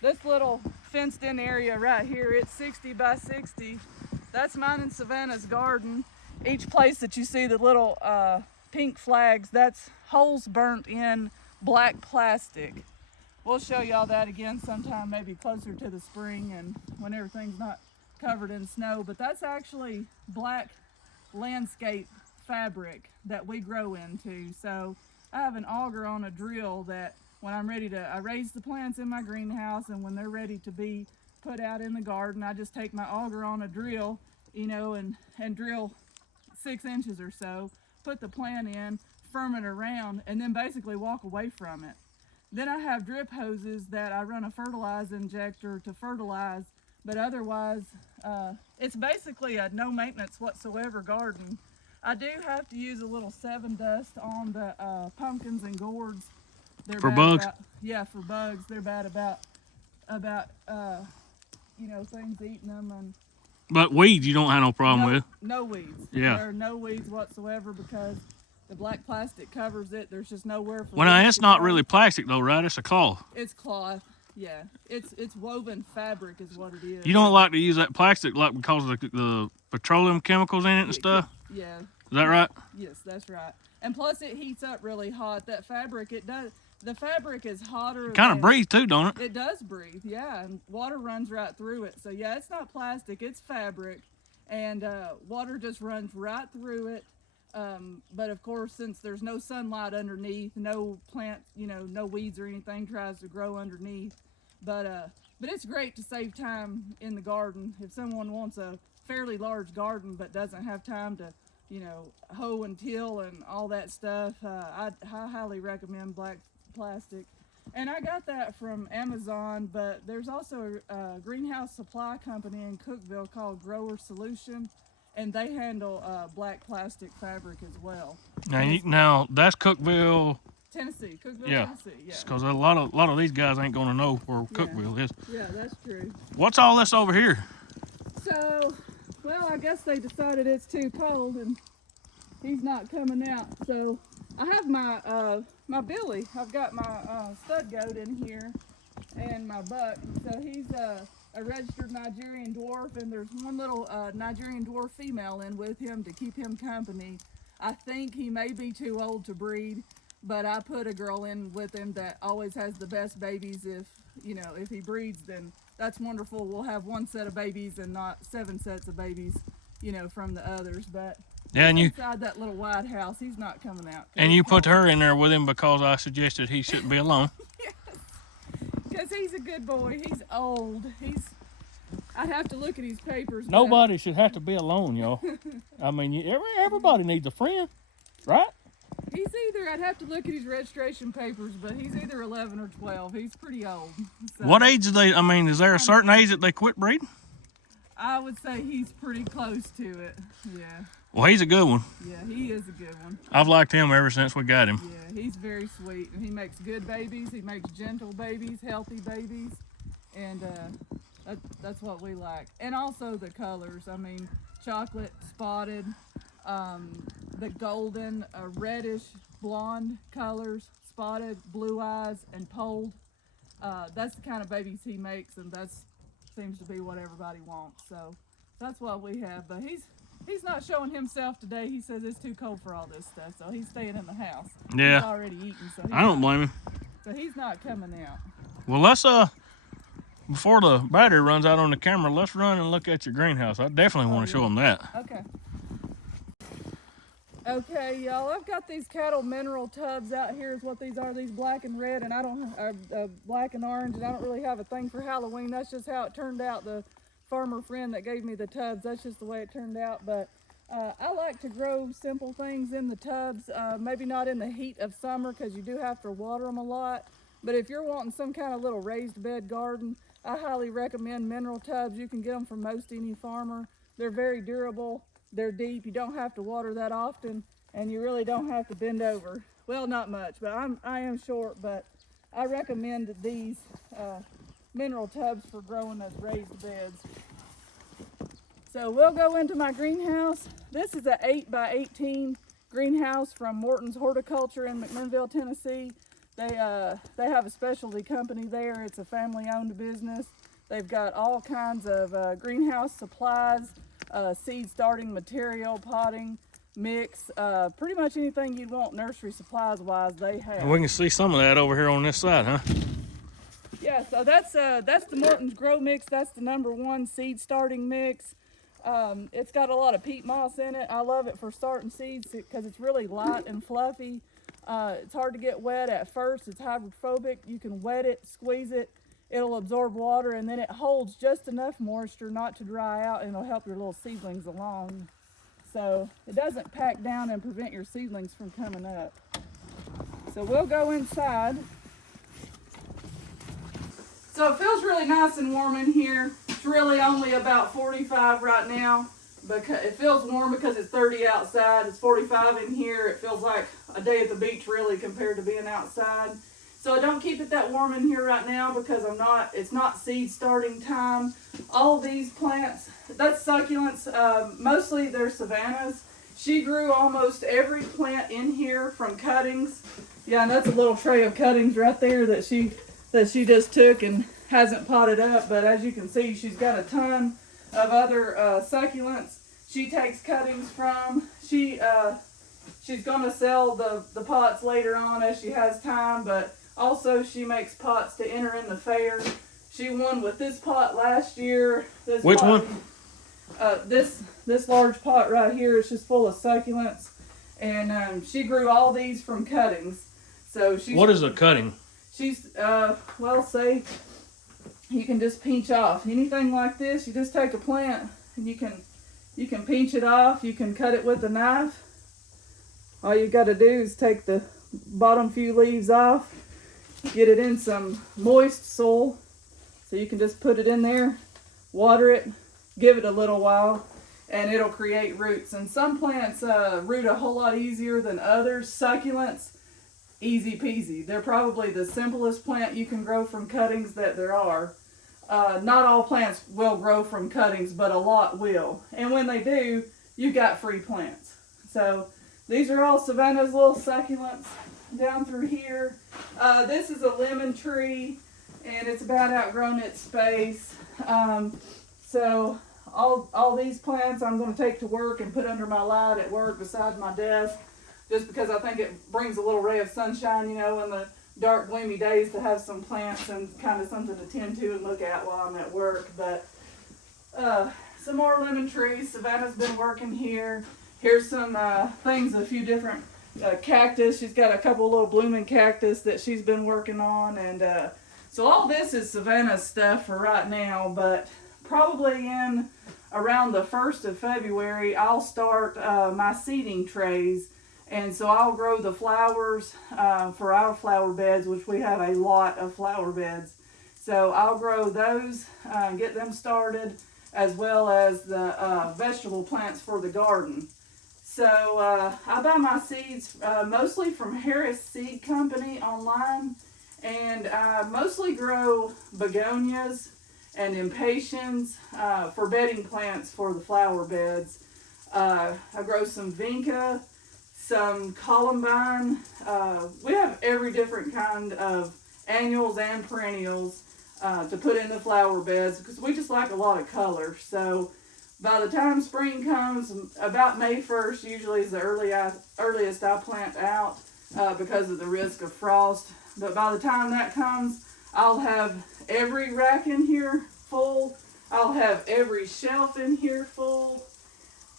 this little fenced in area right here, it's 60 by 60. That's mine and Savannah's garden. Each place that you see the little pink flags, that's holes burnt in black plastic. We'll show y'all that again sometime, maybe closer to the spring and when everything's not covered in snow. But that's actually black landscape fabric that we grow into. So I have an auger on a drill that when I'm ready to, I raise the plants in my greenhouse, and when they're ready to be put out in the garden, I just take my auger on a drill, you know, and drill 6 inches or so, put the plant in, firm it around, and then basically walk away from it. Then I have drip hoses that I run a fertilizer injector to fertilize, but otherwise it's basically a no maintenance whatsoever garden. I do have to use a little Sawdust on the pumpkins and gourds. They're for bad bugs? Yeah, for bugs. They're bad about you know, things eating them. And But weeds you don't have no problem with. no weeds. Yeah. There are no weeds whatsoever because the black plastic covers it. There's just nowhere for Well, now, weeds it's to not grow. really plastic though, right? It's a cloth. It's cloth. Yeah, it's woven fabric is what it is. You don't like to use that plastic like because of the petroleum chemicals in it and stuff? Yeah. Is that right? Yes, that's right. And plus it heats up really hot. That fabric, it does, the fabric is hotter. Kind of breathe too, don't it? It does breathe, yeah, and water runs right through it. So yeah, it's not plastic, it's fabric, and water just runs right through it. But of course, since there's no sunlight underneath, no plant, you know, no weeds or anything tries to grow underneath. But it's great to save time in the garden. If someone wants a fairly large garden but doesn't have time to, you know, hoe and till and all that stuff, I highly recommend black plastic. And I got that from Amazon, but there's also a greenhouse supply company in Cookville called Grower Solution, and they handle black plastic fabric as well. Now that's Cookville, Tennessee, Cookville, yeah. Tennessee, yeah. Because a lot of these guys ain't gonna know where Cookville is. Yeah, that's true. What's all this over here? So, well, I guess they decided it's too cold and he's not coming out. So I have my my Billy. I've got my stud goat in here and my buck. So he's a registered Nigerian dwarf, and there's one little Nigerian dwarf female in with him to keep him company. I think he may be too old to breed, but I put a girl in with him that always has the best babies. If, you know, if he breeds, then that's wonderful. We'll have one set of babies and not 7 sets of babies, you know, from the others. But Yeah, and you inside that little wide house, he's not coming out. and you put her in there with him because I suggested he shouldn't be alone. Because he's a good boy. He's old. I'd have to look at his papers. but Nobody should have to be alone, y'all. I mean, everybody needs a friend, right? I'd have to look at his registration papers, but he's either 11 or 12. He's pretty old. So What age do they? I mean, is there a certain age that they quit breeding? I would say he's pretty close to it. Yeah. Well, he's a good one. Yeah, he is a good one. I've liked him ever since we got him. Yeah, he's very sweet, and he makes good babies. He makes gentle babies, healthy babies, and that's what we like. And also the colors. I mean, chocolate, spotted, the golden, reddish, blonde colors, spotted, blue eyes, and polled. That's the kind of babies he makes, and that seems to be what everybody wants. So that's what we have. But he's not showing himself today. He says it's too cold for all this stuff, so he's staying in the house. Yeah. He's already eaten, so I don't blame him. So he's not coming out. Well, let's before the battery runs out on the camera, let's run and look at your greenhouse. I definitely want to show them that. Okay. Okay, y'all, I've got these cattle mineral tubs out here is what these are, these black and red, and I don't, black and orange, and I don't really have a thing for Halloween. That's just how it turned out. The farmer friend that gave me the tubs, that's just the way it turned out. But I like to grow simple things in the tubs, maybe not in the heat of summer because you do have to water them a lot. But if you're wanting some kind of little raised bed garden, I highly recommend mineral tubs. You can get them from most any farmer. They're very durable. They're deep. You don't have to water that often, and you really don't have to bend over. Well, not much, but I am short, but I recommend these mineral tubs for growing as raised beds. So we'll go into my greenhouse. This is an 8 by 18 greenhouse from Morton's Horticulture in McMinnville, Tennessee. They have a specialty company there. It's a family-owned business. They've got all kinds of greenhouse supplies, seed starting material, potting, mix, pretty much anything you'd want nursery supplies wise they have. And we can see some of that over here on this side, huh? Yeah, so that's the Morton's Grow Mix. That's the #1 seed starting mix. It's got a lot of peat moss in it. I love it for starting seeds because it's really light and fluffy. It's hard to get wet at first. It's hydrophobic. You can wet it, squeeze it. It'll absorb water, and then it holds just enough moisture not to dry out, and it'll help your little seedlings along. So it doesn't pack down and prevent your seedlings from coming up. So we'll go inside. So it feels really nice and warm in here. It's really only about 45 right now, because it feels warm because it's 30 outside. It's 45 in here. It feels like a day at the beach really compared to being outside. So I don't keep it that warm in here right now because it's not seed starting time. All of these plants, that's succulents, mostly they're savannas. She grew almost every plant in here from cuttings. Yeah, and that's a little tray of cuttings right there that she just took and hasn't potted up. But as you can see, she's got a ton of other succulents she takes cuttings from. She's gonna sell the pots later on as she has time, but also she makes pots to enter in the fair. She won with this pot last year. Which one? This large pot right here is just full of succulents, and she grew all these from cuttings. So what is a cutting? She's well, say you can just pinch off anything like this. You just take a plant and you can pinch it off. You can cut it with a knife. All you got to do is take the bottom few leaves off, get it in some moist soil, so you can just put it in there, water it, give it a little while, and it'll create roots. And some plants root a whole lot easier than others. Succulents, easy peasy. They're probably the simplest plant you can grow from cuttings that there are. Not all plants will grow from cuttings, but a lot will. And when they do, you got free plants. So these are all Savannah's little succulents down through here. This is a lemon tree, and it's about outgrown its space. So all these plants I'm going to take to work and put under my light at work beside my desk, just because I think it brings a little ray of sunshine, in the dark, gloomy days, to have some plants and kind of something to tend to and look at while I'm at work. But some more lemon trees. Savannah's been working here. Here's some things, a few different cactus. She's got a couple little blooming cactus that she's been working on. And so all this is Savannah's stuff for right now, but probably in around the 1st of February, I'll start my seeding trays. And so I'll grow the flowers for our flower beds, which we have a lot of flower beds. So I'll grow those, get them started, as well as the vegetable plants for the garden. So I buy my seeds mostly from Harris Seed Company online, and I mostly grow begonias and impatiens for bedding plants for the flower beds. I grow some vinca, some columbine. We have every different kind of annuals and perennials to put in the flower beds because we just like a lot of color. So by the time spring comes, about May 1st usually is the earliest I plant out because of the risk of frost. But by the time that comes, I'll have every rack in here full. I'll have every shelf in here full.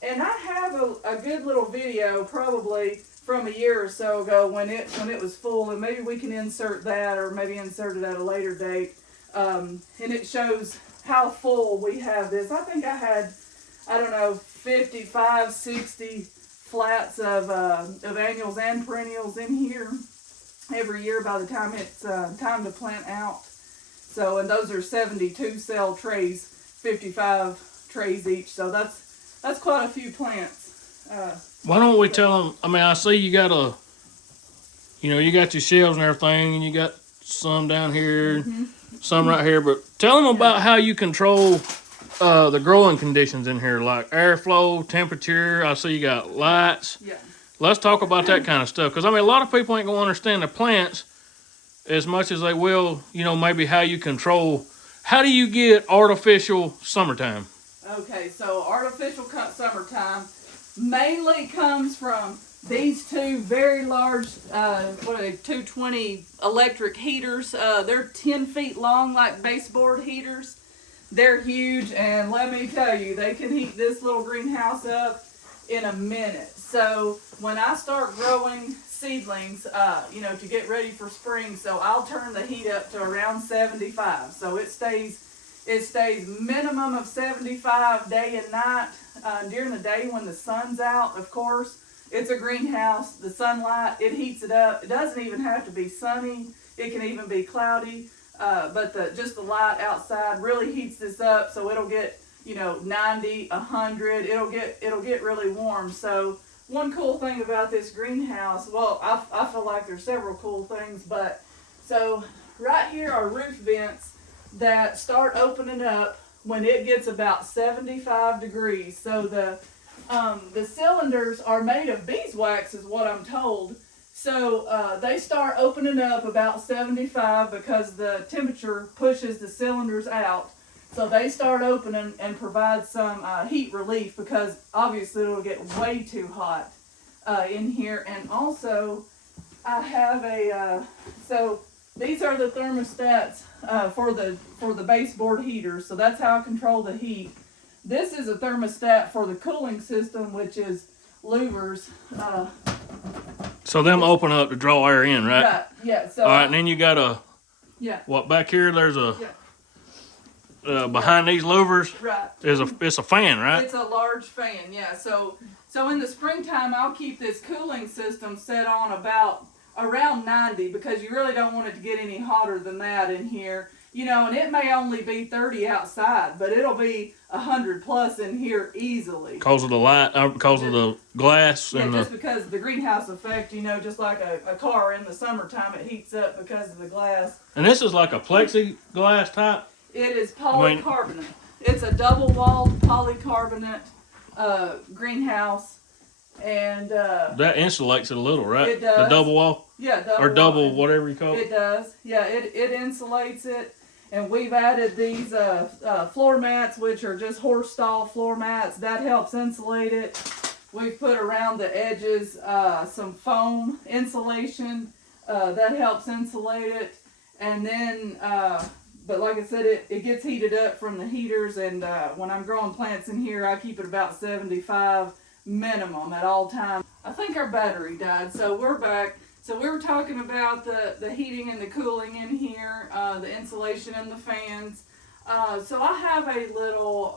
And I have a good little video probably from a year or so ago when it was full, and maybe we can insert that or maybe insert it at a later date. And it shows how full we have this. I think I had, 55, 60 flats of annuals and perennials in here every year by the time it's time to plant out. So, and those are 72 cell trays, 55 trays each. So that's quite a few plants. Why don't we tell them? I mean, I see you got you got your shelves and everything, and you got some down here, some right here. But tell them about how you control the growing conditions in here, like airflow, temperature. I see you got lights. Yeah. Let's talk about that kind of stuff. Because, I mean, a lot of people ain't going to understand the plants as much as they will, you know, maybe how you control. How do you get artificial summertime? Okay, so artificial summertime mainly comes from these two very large, what are they, 220 electric heaters. They're 10 feet long, like baseboard heaters. They're huge, and let me tell you, they can heat this little greenhouse up in a minute. So when I start growing seedlings, you know, to get ready for spring, so I'll turn the heat up to around 75. So it stays minimum of 75 day and night. During the day when the sun's out, of course, it's a greenhouse. The sunlight, it heats it up. It doesn't even have to be sunny. It can even be cloudy. But just the light outside really heats this up, so it'll get, you know, 90, 100. It'll get really warm. So one cool thing about this greenhouse, well, I feel like there's several cool things, but so right here are roof vents that start opening up when it gets about 75 degrees. So the cylinders are made of beeswax, is what I'm told. So they start opening up about 75 because the temperature pushes the cylinders out. So they start opening and provide some heat relief, because obviously it'll get way too hot in here. And also I have so these are the thermostats for the baseboard heaters. So that's how I control the heat. This is a thermostat for the cooling system, which is louvers. So them open up to draw air in, right? Right. Yeah. So. All right, and then you got Yeah. what back here? There's Yeah. behind these louvers. Right. It's a fan, right? It's a large fan. Yeah. So in the springtime, I'll keep this cooling system set on about around 90, because you really don't want it to get any hotter than that in here. You know, and it may only be 30 outside, but it'll be 100 plus in here easily. Because of the light, because of the glass. Yeah, and just because of the greenhouse effect, you know, just like a car in the summertime, it heats up because of the glass. And this is like a plexiglass type? It is polycarbonate. It's a double-walled polycarbonate greenhouse. And that insulates it a little, right? It does. The double wall? Yeah, or double, whatever you call it. It does. Yeah, it insulates it. And we've added these floor mats, which are just horse stall floor mats. That helps insulate it. We've put around the edges some foam insulation. That helps insulate it. And then, but like I said, it gets heated up from the heaters. And when I'm growing plants in here, I keep it about 75 minimum at all times. I think our battery died, so we're back. So we were talking about the heating and the cooling in here, the insulation and the fans. So I have a little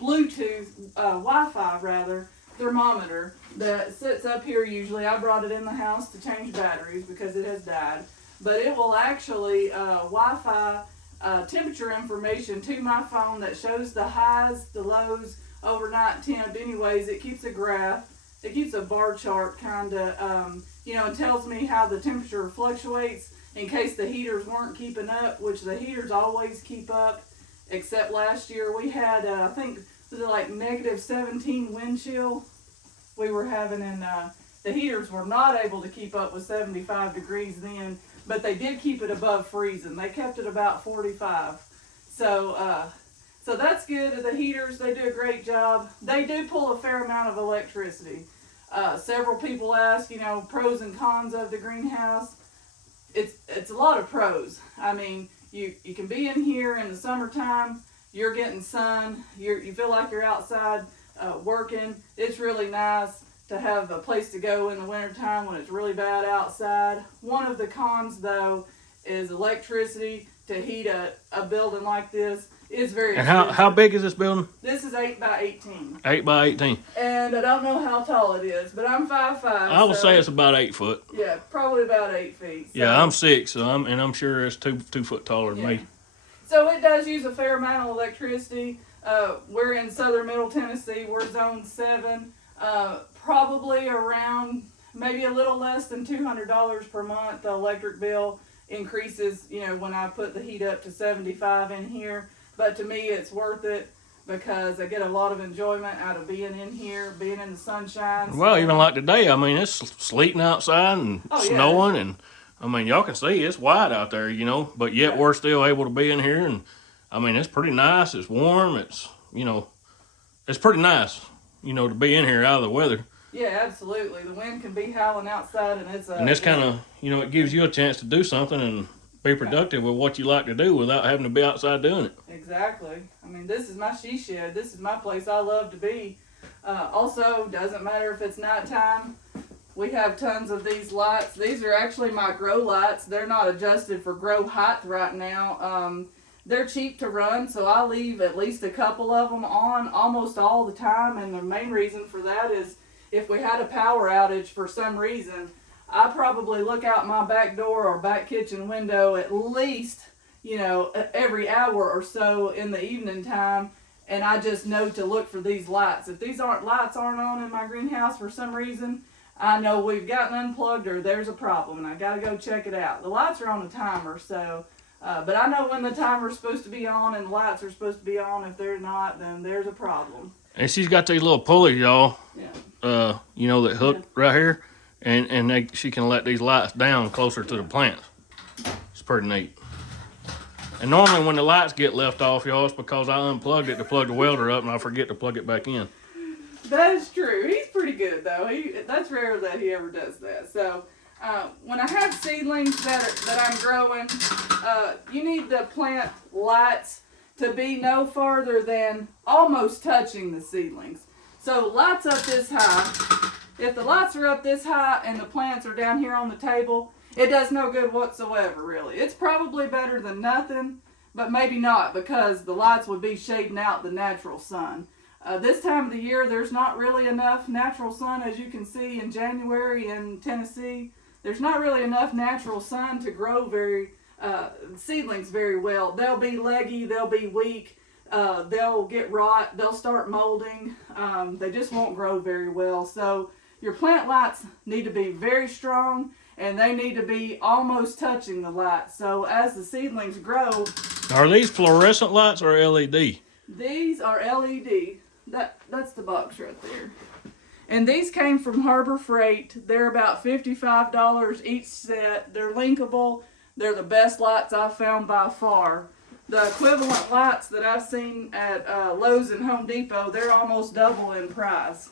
Bluetooth, Wi-Fi rather, thermometer that sits up here usually. I brought it in the house to change batteries because it has died. But it will actually Wi-Fi temperature information to my phone that shows the highs, the lows, overnight temp. Anyways, it keeps a graph. It keeps a bar chart kind of, you know, and tells me how the temperature fluctuates in case the heaters weren't keeping up, which the heaters always keep up, except last year we had, I think, was it like negative 17 wind chill we were having, and the heaters were not able to keep up with 75 degrees then, but they did keep it above freezing. They kept it about 45. So that's good. The heaters, they do a great job. They do pull a fair amount of electricity. Several people ask, you know, pros and cons of the greenhouse. It's a lot of pros. I mean, you can be in here in the summertime, you're getting sun, you feel like you're outside working. It's really nice to have a place to go in the wintertime when it's really bad outside. One of the cons, though, is electricity to heat a building like this. It's very expensive. And how big is this building? This is 8 by 18. 8 by 18. And I don't know how tall it is, but I'm 5'5". I would say it's about 8 foot. Yeah, probably about 8 feet. So. Yeah, I'm 6, so I'm sure it's 2 foot taller than me. So it does use a fair amount of electricity. We're in southern Middle Tennessee. We're zone 7. Probably around maybe a little less than $200 per month. The electric bill increases, you know, when I put the heat up to 75 in here. but to me it's worth it because I get a lot of enjoyment out of being in here, being in the sunshine. Well, even like today, I mean, it's sleeting outside and snowing, and I mean, y'all can see it's white out there, you know, but yet we're still able to be in here, and I mean, it's pretty nice. It's warm. It's, you know, it's pretty nice, you know, to be in here out of the weather. Yeah, absolutely. The wind can be howling outside, and and this kind of, you know, it gives you a chance to do something and be productive with what you like to do without having to be outside doing it. Exactly. I mean, this is my she shed. This is my place I love to be. Also, doesn't matter if it's nighttime. We have tons of these lights. These are actually my grow lights. They're not adjusted for grow height right now. They're cheap to run, so I leave at least a couple of them on almost all the time. And the main reason for that is if we had a power outage for some reason, I probably look out my back door or back kitchen window at least, you know, every hour or so in the evening time, and I just know to look for these lights. If these lights aren't on in my greenhouse for some reason, I know we've gotten unplugged or there's a problem, and I got to go check it out. The lights are on a timer, so, but I know when the timer's supposed to be on and the lights are supposed to be on. If they're not, then there's a problem. And she's got these little pulleys, y'all. Yeah. You know, that hook right here. And she can let these lights down closer to the plants. It's pretty neat. And normally when the lights get left off, y'all, it's because I unplugged it to plug the welder up and I forget to plug it back in. That is true. He's pretty good though. That's rare that he ever does that. So when I have seedlings that I'm growing, you need the plant lights to be no farther than almost touching the seedlings. So lights up this high. If the lights are up this high and the plants are down here on the table, it does no good whatsoever, really. It's probably better than nothing, but maybe not, because the lights would be shading out the natural sun. This time of the year, there's not really enough natural sun, as you can see in January in Tennessee. There's not really enough natural sun to grow seedlings very well. They'll be leggy, they'll be weak. They'll get rot, they'll start molding. They just won't grow very well. So your plant lights need to be very strong, and they need to be almost touching the light. So as the seedlings grow... Are these fluorescent lights or LED? These are LED. That's the box right there. And these came from Harbor Freight. They're about $55 each set. They're linkable. They're the best lights I've found by far. The equivalent lights that I've seen at Lowe's and Home Depot, they're almost double in price.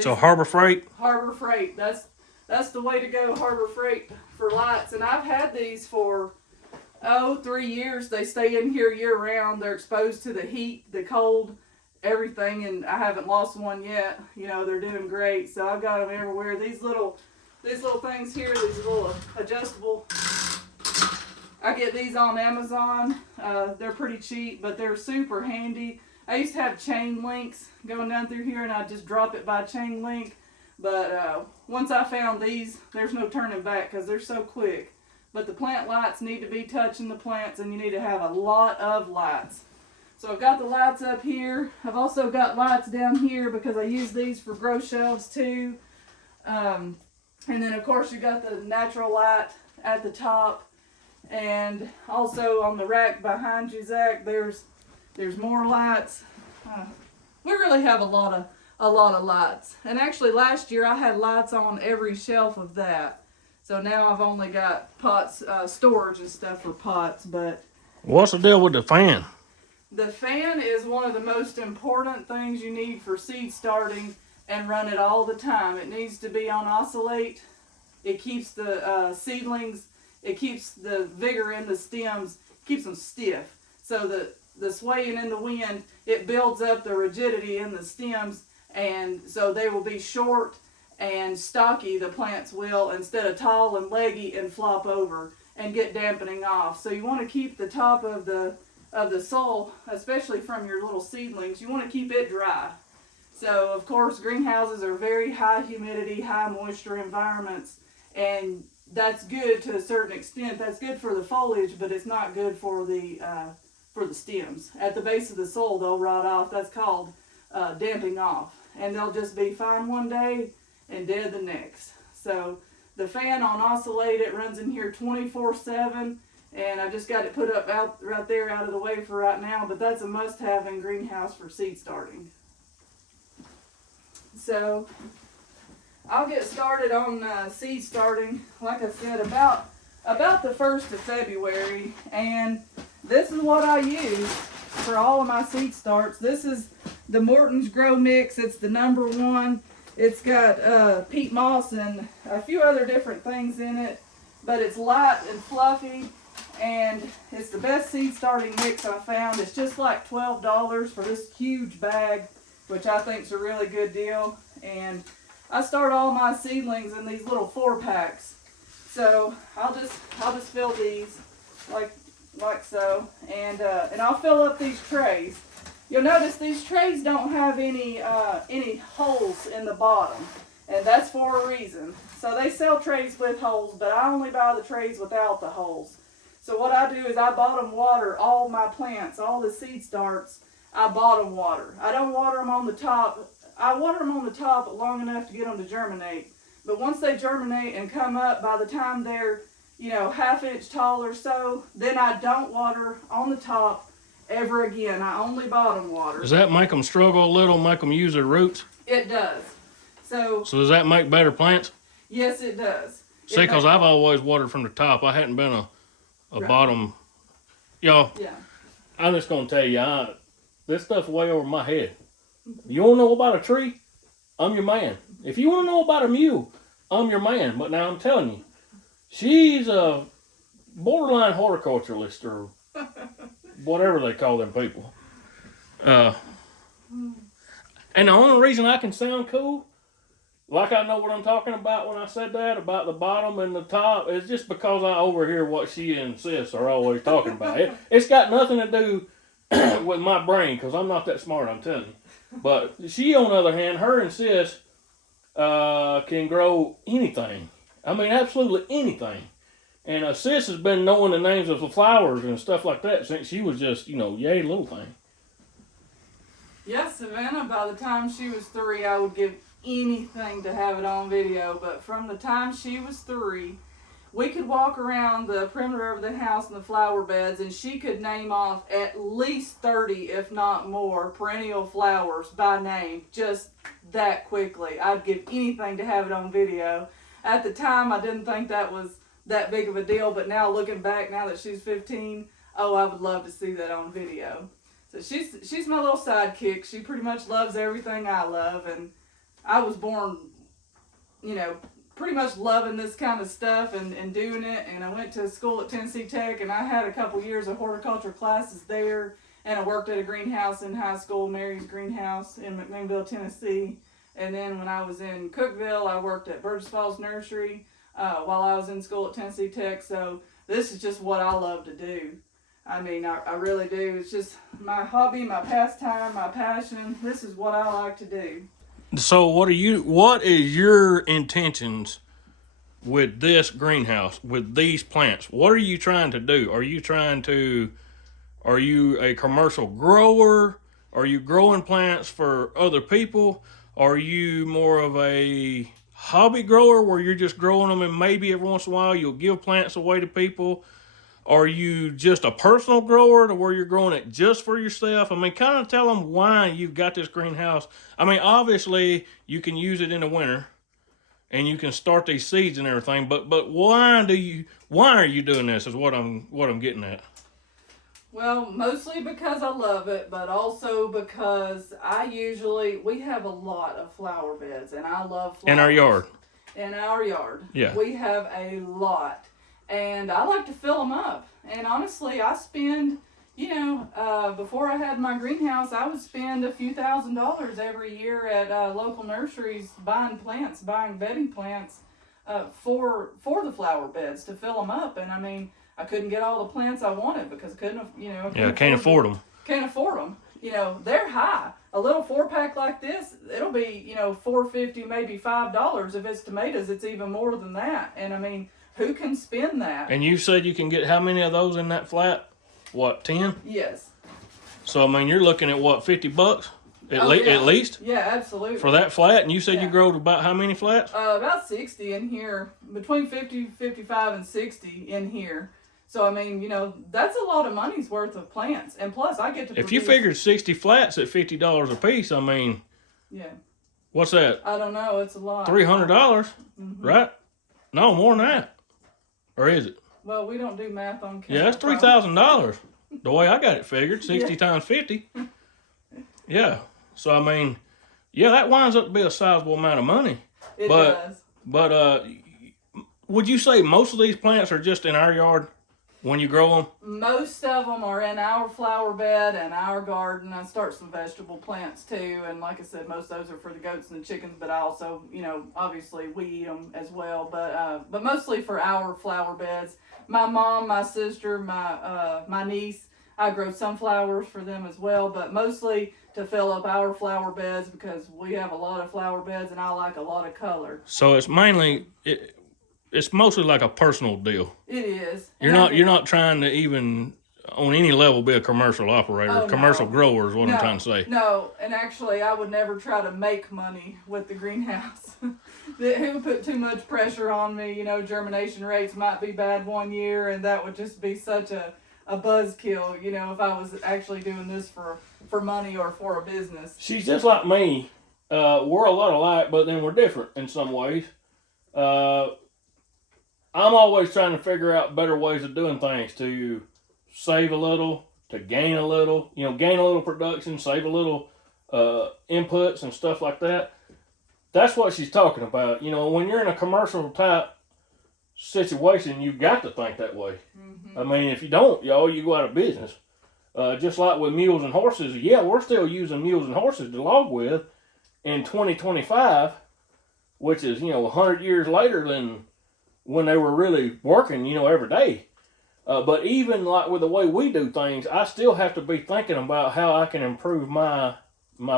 So Harbor Freight? Harbor Freight. That's the way to go, Harbor Freight for lights. And I've had these for, 3 years. They stay in here year round. They're exposed to the heat, the cold, everything, and I haven't lost one yet. You know, they're doing great. So I've got them everywhere. These little things here, these little adjustable, I get these on Amazon. They're pretty cheap, but they're super handy. I used to have chain links going down through here, and I'd just drop it by chain link. But once I found these, there's no turning back because they're so quick. But the plant lights need to be touching the plants, and you need to have a lot of lights. So I've got the lights up here. I've also got lights down here because I use these for grow shelves too. And then of course you got the natural light at the top. And also on the rack behind you, Zach, there's more lights. We really have a lot of lights. And actually last year I had lights on every shelf of that. So now I've only got pots, storage and stuff for pots. But what's the deal with the fan? The fan is one of the most important things you need for seed starting, and run it all the time. It needs to be on oscillate. It keeps the seedlings, it keeps the vigor in the stems, keeps them stiff. So the swaying in the wind, it builds up the rigidity in the stems, and so they will be short and stocky, the plants will, instead of tall and leggy and flop over and get dampening off. So you want to keep the top of the soil, especially from your little seedlings, you want to keep it dry. So of course greenhouses are very high humidity, high moisture environments, and that's good to a certain extent. That's good for the foliage, but it's not good for the stems. At the base of the soil, they'll rot off. That's called damping off, and they'll just be fine one day and dead the next. So the fan on oscillate, it runs in here 24/7, And I just got it put up out right there out of the way for right now, but that's a must-have in greenhouse for seed starting. So I'll get started on seed starting, like I said, about the 1st of February. And this is what I use for all of my seed starts. This is the Morton's Grow Mix. It's the #1. It's got peat moss and a few other different things in it, but it's light and fluffy, and it's the best seed starting mix I found. It's just like $12 for this huge bag, which I think is a really good deal. And I start all my seedlings in these little 4-packs. So I'll just fill these like so, and I'll fill up these trays. You'll notice these trays don't have any holes in the bottom, and that's for a reason. So they sell trays with holes, but I only buy the trays without the holes. So what I do is I bottom water all my plants, all the seed starts. I bottom water. I don't water them on the top. I water them on the top long enough to get them to germinate. But once they germinate and come up, by the time they're, 1/2 inch tall or so, then I don't water on the top ever again. I only bottom water. Does that make them struggle a little, make them use their roots? It does. So does that make better plants? Yes, it does. See, because I've always watered from the top. I hadn't been a Right. bottom. Y'all, Yeah. I'm just going to tell you, this stuff's way over my head. You want to know about a tree? I'm your man. If you want to know about a mule, I'm your man. But now I'm telling you, she's a borderline horticulturalist or whatever they call them people. And the only reason I can sound cool, like I know what I'm talking about when I said that, about the bottom and the top, is just because I overhear what she and Sis are always talking about. It's got nothing to do with my brain, because I'm not that smart, I'm telling you. But she, on the other hand, her and Sis can grow anything. I mean, absolutely anything. And Sis has been knowing the names of the flowers and stuff like that since she was just, yay little thing. Yes, Savannah, by the time she was 3, I would give anything to have it on video. But from the time she was 3, we could walk around the perimeter of the house and the flower beds, and she could name off at least 30, if not more, perennial flowers by name, just that quickly. I'd give anything to have it on video. At the time, I didn't think that was that big of a deal, but now looking back, now that she's 15, oh, I would love to see that on video. So she's my little sidekick. She pretty much loves everything I love, and I was born, pretty much loving this kind of stuff and doing it. And I went to school at Tennessee Tech, and I had a couple years of horticulture classes there, and I worked at a greenhouse in high school, Mary's Greenhouse in McMinnville, Tennessee. And then when I was in Cookeville, I worked at Burgess Falls Nursery while I was in school at Tennessee Tech. So this is just what I love to do. I mean, I really do. It's just my hobby, my pastime, my passion. This is what I like to do. So what is your intentions with this greenhouse, with these plants? What are you trying to do? Are you a commercial grower? Are you growing plants for other people? Are you more of a hobby grower where you're just growing them and maybe every once in a while you'll give plants away to people? Are you just a personal grower to where you're growing it just for yourself? I mean, kind of tell them why you've got this greenhouse. I mean, obviously you can use it in the winter and you can start these seeds and everything, but why are you doing this is what I'm getting at. Well, mostly because I love it, but also because we have a lot of flower beds, and I love flowers. In our yard. In our yard. Yeah. We have a lot. And I like to fill them up. And honestly, I spend, before I had my greenhouse, I would spend a few $1,000s every year at local nurseries buying bedding plants for the flower beds to fill them up. And I mean, I couldn't get all the plants I wanted because I can't afford them. Can't afford them. They're high. A little 4-pack like this, it'll be, $4.50, maybe $5. If it's tomatoes, it's even more than that. And I mean, who can spend that? And you said you can get how many of those in that flat? What, 10? Yes. So, I mean, you're looking at what, $50 at least? Yeah, absolutely. For that flat? And you said you grow about how many flats? About 60 in here, between 50, 55, and 60 in here. So I mean, you know, that's a lot of money's worth of plants, and plus I get to. If you figured 60 flats at $50 a piece, I mean, yeah, what's that? I don't know. It's a lot. $300, right? No, more than that. Or is it? Well, we don't do math on camera. Yeah, that's $3,000. The way I got it figured, 60 times 50. Yeah. So I mean, yeah, that winds up to be a sizable amount of money. It does. But would you say most of these plants are just in our yard when you grow them? Most of them are in our flower bed and our garden. I start some vegetable plants too, and like I said, most of those are for the goats and the chickens. But I also, you know, obviously we eat them as well. But mostly for our flower beds. My mom, my sister, my niece, I grow sunflowers for them as well. But mostly to fill up our flower beds because we have a lot of flower beds, and I like a lot of color. So it's mainly it's mostly like a personal deal. It is. You're not trying to even on any level be a commercial operator, commercial grower is what I'm trying to say. No, and actually I would never try to make money with the greenhouse. It would put too much pressure on me. You know, germination rates might be bad one year, and that would just be such a buzzkill, you know, if I was actually doing this for money or for a business. She's just like me. We're a lot alike, but then we're different in some ways. I'm always trying to figure out better ways of doing things to save a little, to gain a little, you know, gain a little production, save a little inputs and stuff like that. That's what she's talking about. You know, when you're in a commercial type situation, you've got to think that way. Mm-hmm. I mean, if you don't, y'all, you go out of business. Just like with mules and horses, yeah, we're still using mules and horses to log with in 2025, which is, you know, 100 years later than when they were really working, you know, every day. But even like with the way we do things, I still have to be thinking about how I can improve my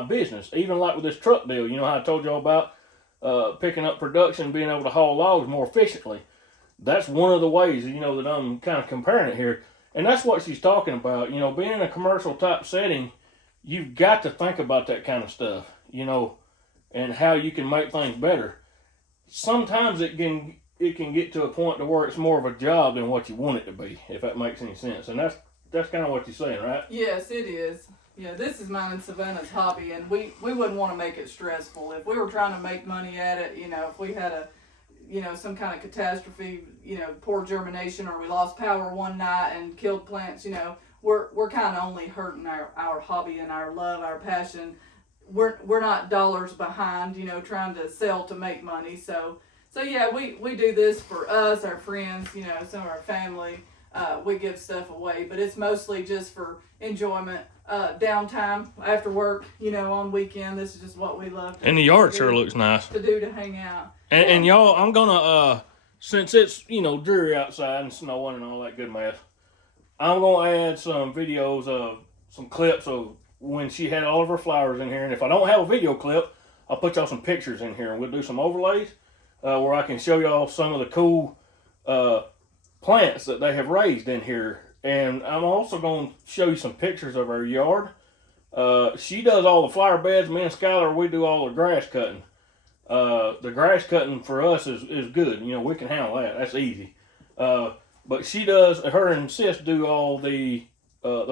business. Even like with this truck deal, you know how I told y'all about picking up production, being able to haul logs more efficiently. That's one of the ways, you know, that I'm kind of comparing it here. And that's what she's talking about. You know, being in a commercial type setting, you've got to think about that kind of stuff, you know, and how you can make things better. Sometimes it can get to a point to where it's more of a job than what you want it to be, if that makes any sense. And that's kind of what you're saying, right? Yes, it is. Yeah, this is mine and Savannah's hobby, and we wouldn't want to make it stressful. If we were trying to make money at it, you know, if we had some kind of catastrophe, you know, poor germination, or we lost power one night and killed plants, you know, we're kind of only hurting our hobby and our love, our passion. We're not dollars behind, you know, trying to sell to make money. So yeah, we do this for us, our friends, you know, some of our family. We give stuff away, but it's mostly just for enjoyment, downtime after work, you know, on weekend. This is just what we love. And the yard sure looks nice. To hang out. And y'all, I'm gonna since it's, you know, dreary outside and snowing and all that good mess, I'm gonna add some videos of some clips of when she had all of her flowers in here. And if I don't have a video clip, I'll put y'all some pictures in here, and we'll do some overlays where I can show y'all some of the cool plants that they have raised in here. And I'm also going to show you some pictures of her yard. She does all the flower beds. Me and Skylar, we do all the grass cutting. The grass cutting for us is good. You know, we can handle that. That's easy. But she does, her and Sis do all the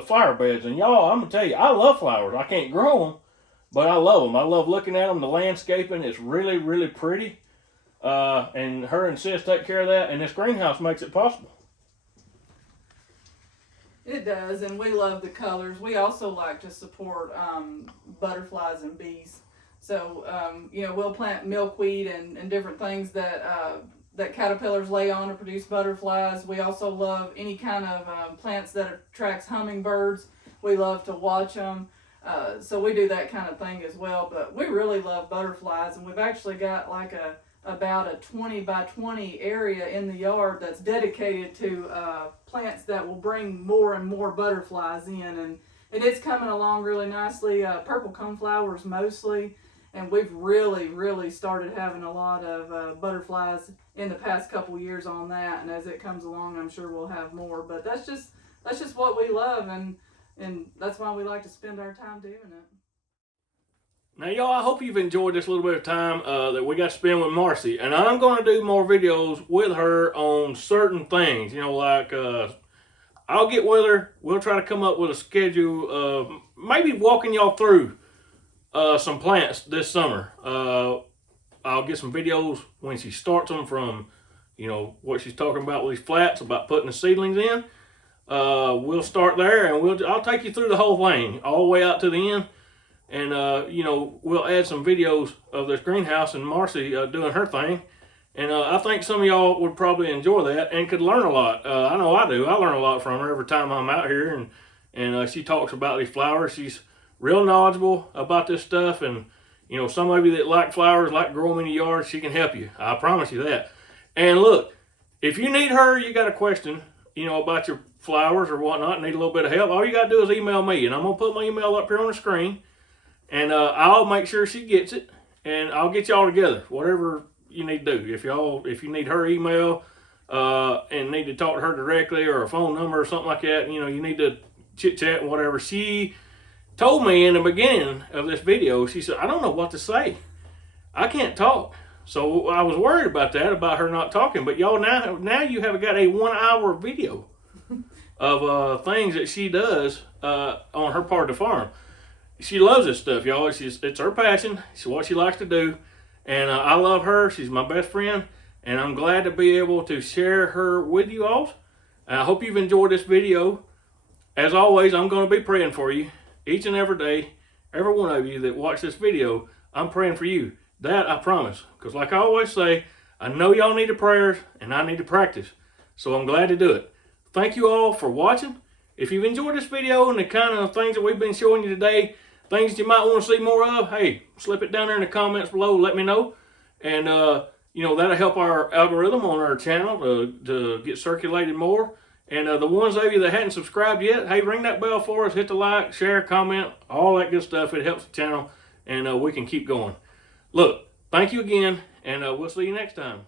flower beds. And y'all, I'm going to tell you, I love flowers. I can't grow them, but I love them. I love looking at them. The landscaping is really, really pretty. And her and Sis take care of that, and this greenhouse makes it possible. It does, and we love the colors. We also like to support butterflies and bees. So, you know, we'll plant milkweed and different things that caterpillars lay on to produce butterflies. We also love any kind of plants that attracts hummingbirds. We love to watch them. So we do that kind of thing as well. But we really love butterflies, and we've actually got like about a 20 by 20 area in the yard that's dedicated to plants that will bring more and more butterflies in, and it's coming along really nicely. Purple coneflowers mostly, and we've really started having a lot of butterflies in the past couple years on that, and as it comes along, I'm sure we'll have more. But that's just what we love, and that's why we like to spend our time doing it. Now, y'all, I hope you've enjoyed this little bit of time that we got to spend with Marcy. And I'm going to do more videos with her on certain things, you know, like I'll get with her. We'll try to come up with a schedule of maybe walking y'all through some plants this summer. I'll get some videos when she starts them from, you know, what she's talking about with these flats, about putting the seedlings in. We'll start there, and I'll take you through the whole thing, all the way out to the end. And, you know, we'll add some videos of this greenhouse and Marcy doing her thing. And I think some of y'all would probably enjoy that and could learn a lot. I know I do. I learn a lot from her every time I'm out here. And she talks about these flowers. She's real knowledgeable about this stuff. And, you know, some of you that like flowers, like grow them in your yard, she can help you. I promise you that. And look, if you need her, you got a question, you know, about your flowers or whatnot, need a little bit of help, all you got to do is email me. And I'm going to put my email up here on the screen. And I'll make sure she gets it. And I'll get y'all together, whatever you need to do. If you need her email and need to talk to her directly, or a phone number or something like that, you know, you need to chit chat and whatever. She told me in the beginning of this video, she said, I don't know what to say. I can't talk. So I was worried about that, about her not talking. But y'all, now you have got a 1 hour video of things that she does on her part of the farm. She loves this stuff, y'all. It's her passion. It's what she likes to do. And I love her. She's my best friend. And I'm glad to be able to share her with you all. And I hope you've enjoyed this video. As always, I'm going to be praying for you each and every day. Every one of you that watch this video, I'm praying for you. That I promise. Because like I always say, I know y'all need the prayers and I need to practice. So I'm glad to do it. Thank you all for watching. If you've enjoyed this video and the kind of things that we've been showing you today, things that you might want to see more of, hey, slip it down there in the comments below. Let me know. And, you know, that'll help our algorithm on our channel to get circulated more. And the ones of you that hadn't subscribed yet, hey, ring that bell for us. Hit the like, share, comment, all that good stuff. It helps the channel, and we can keep going. Look, thank you again, and we'll see you next time.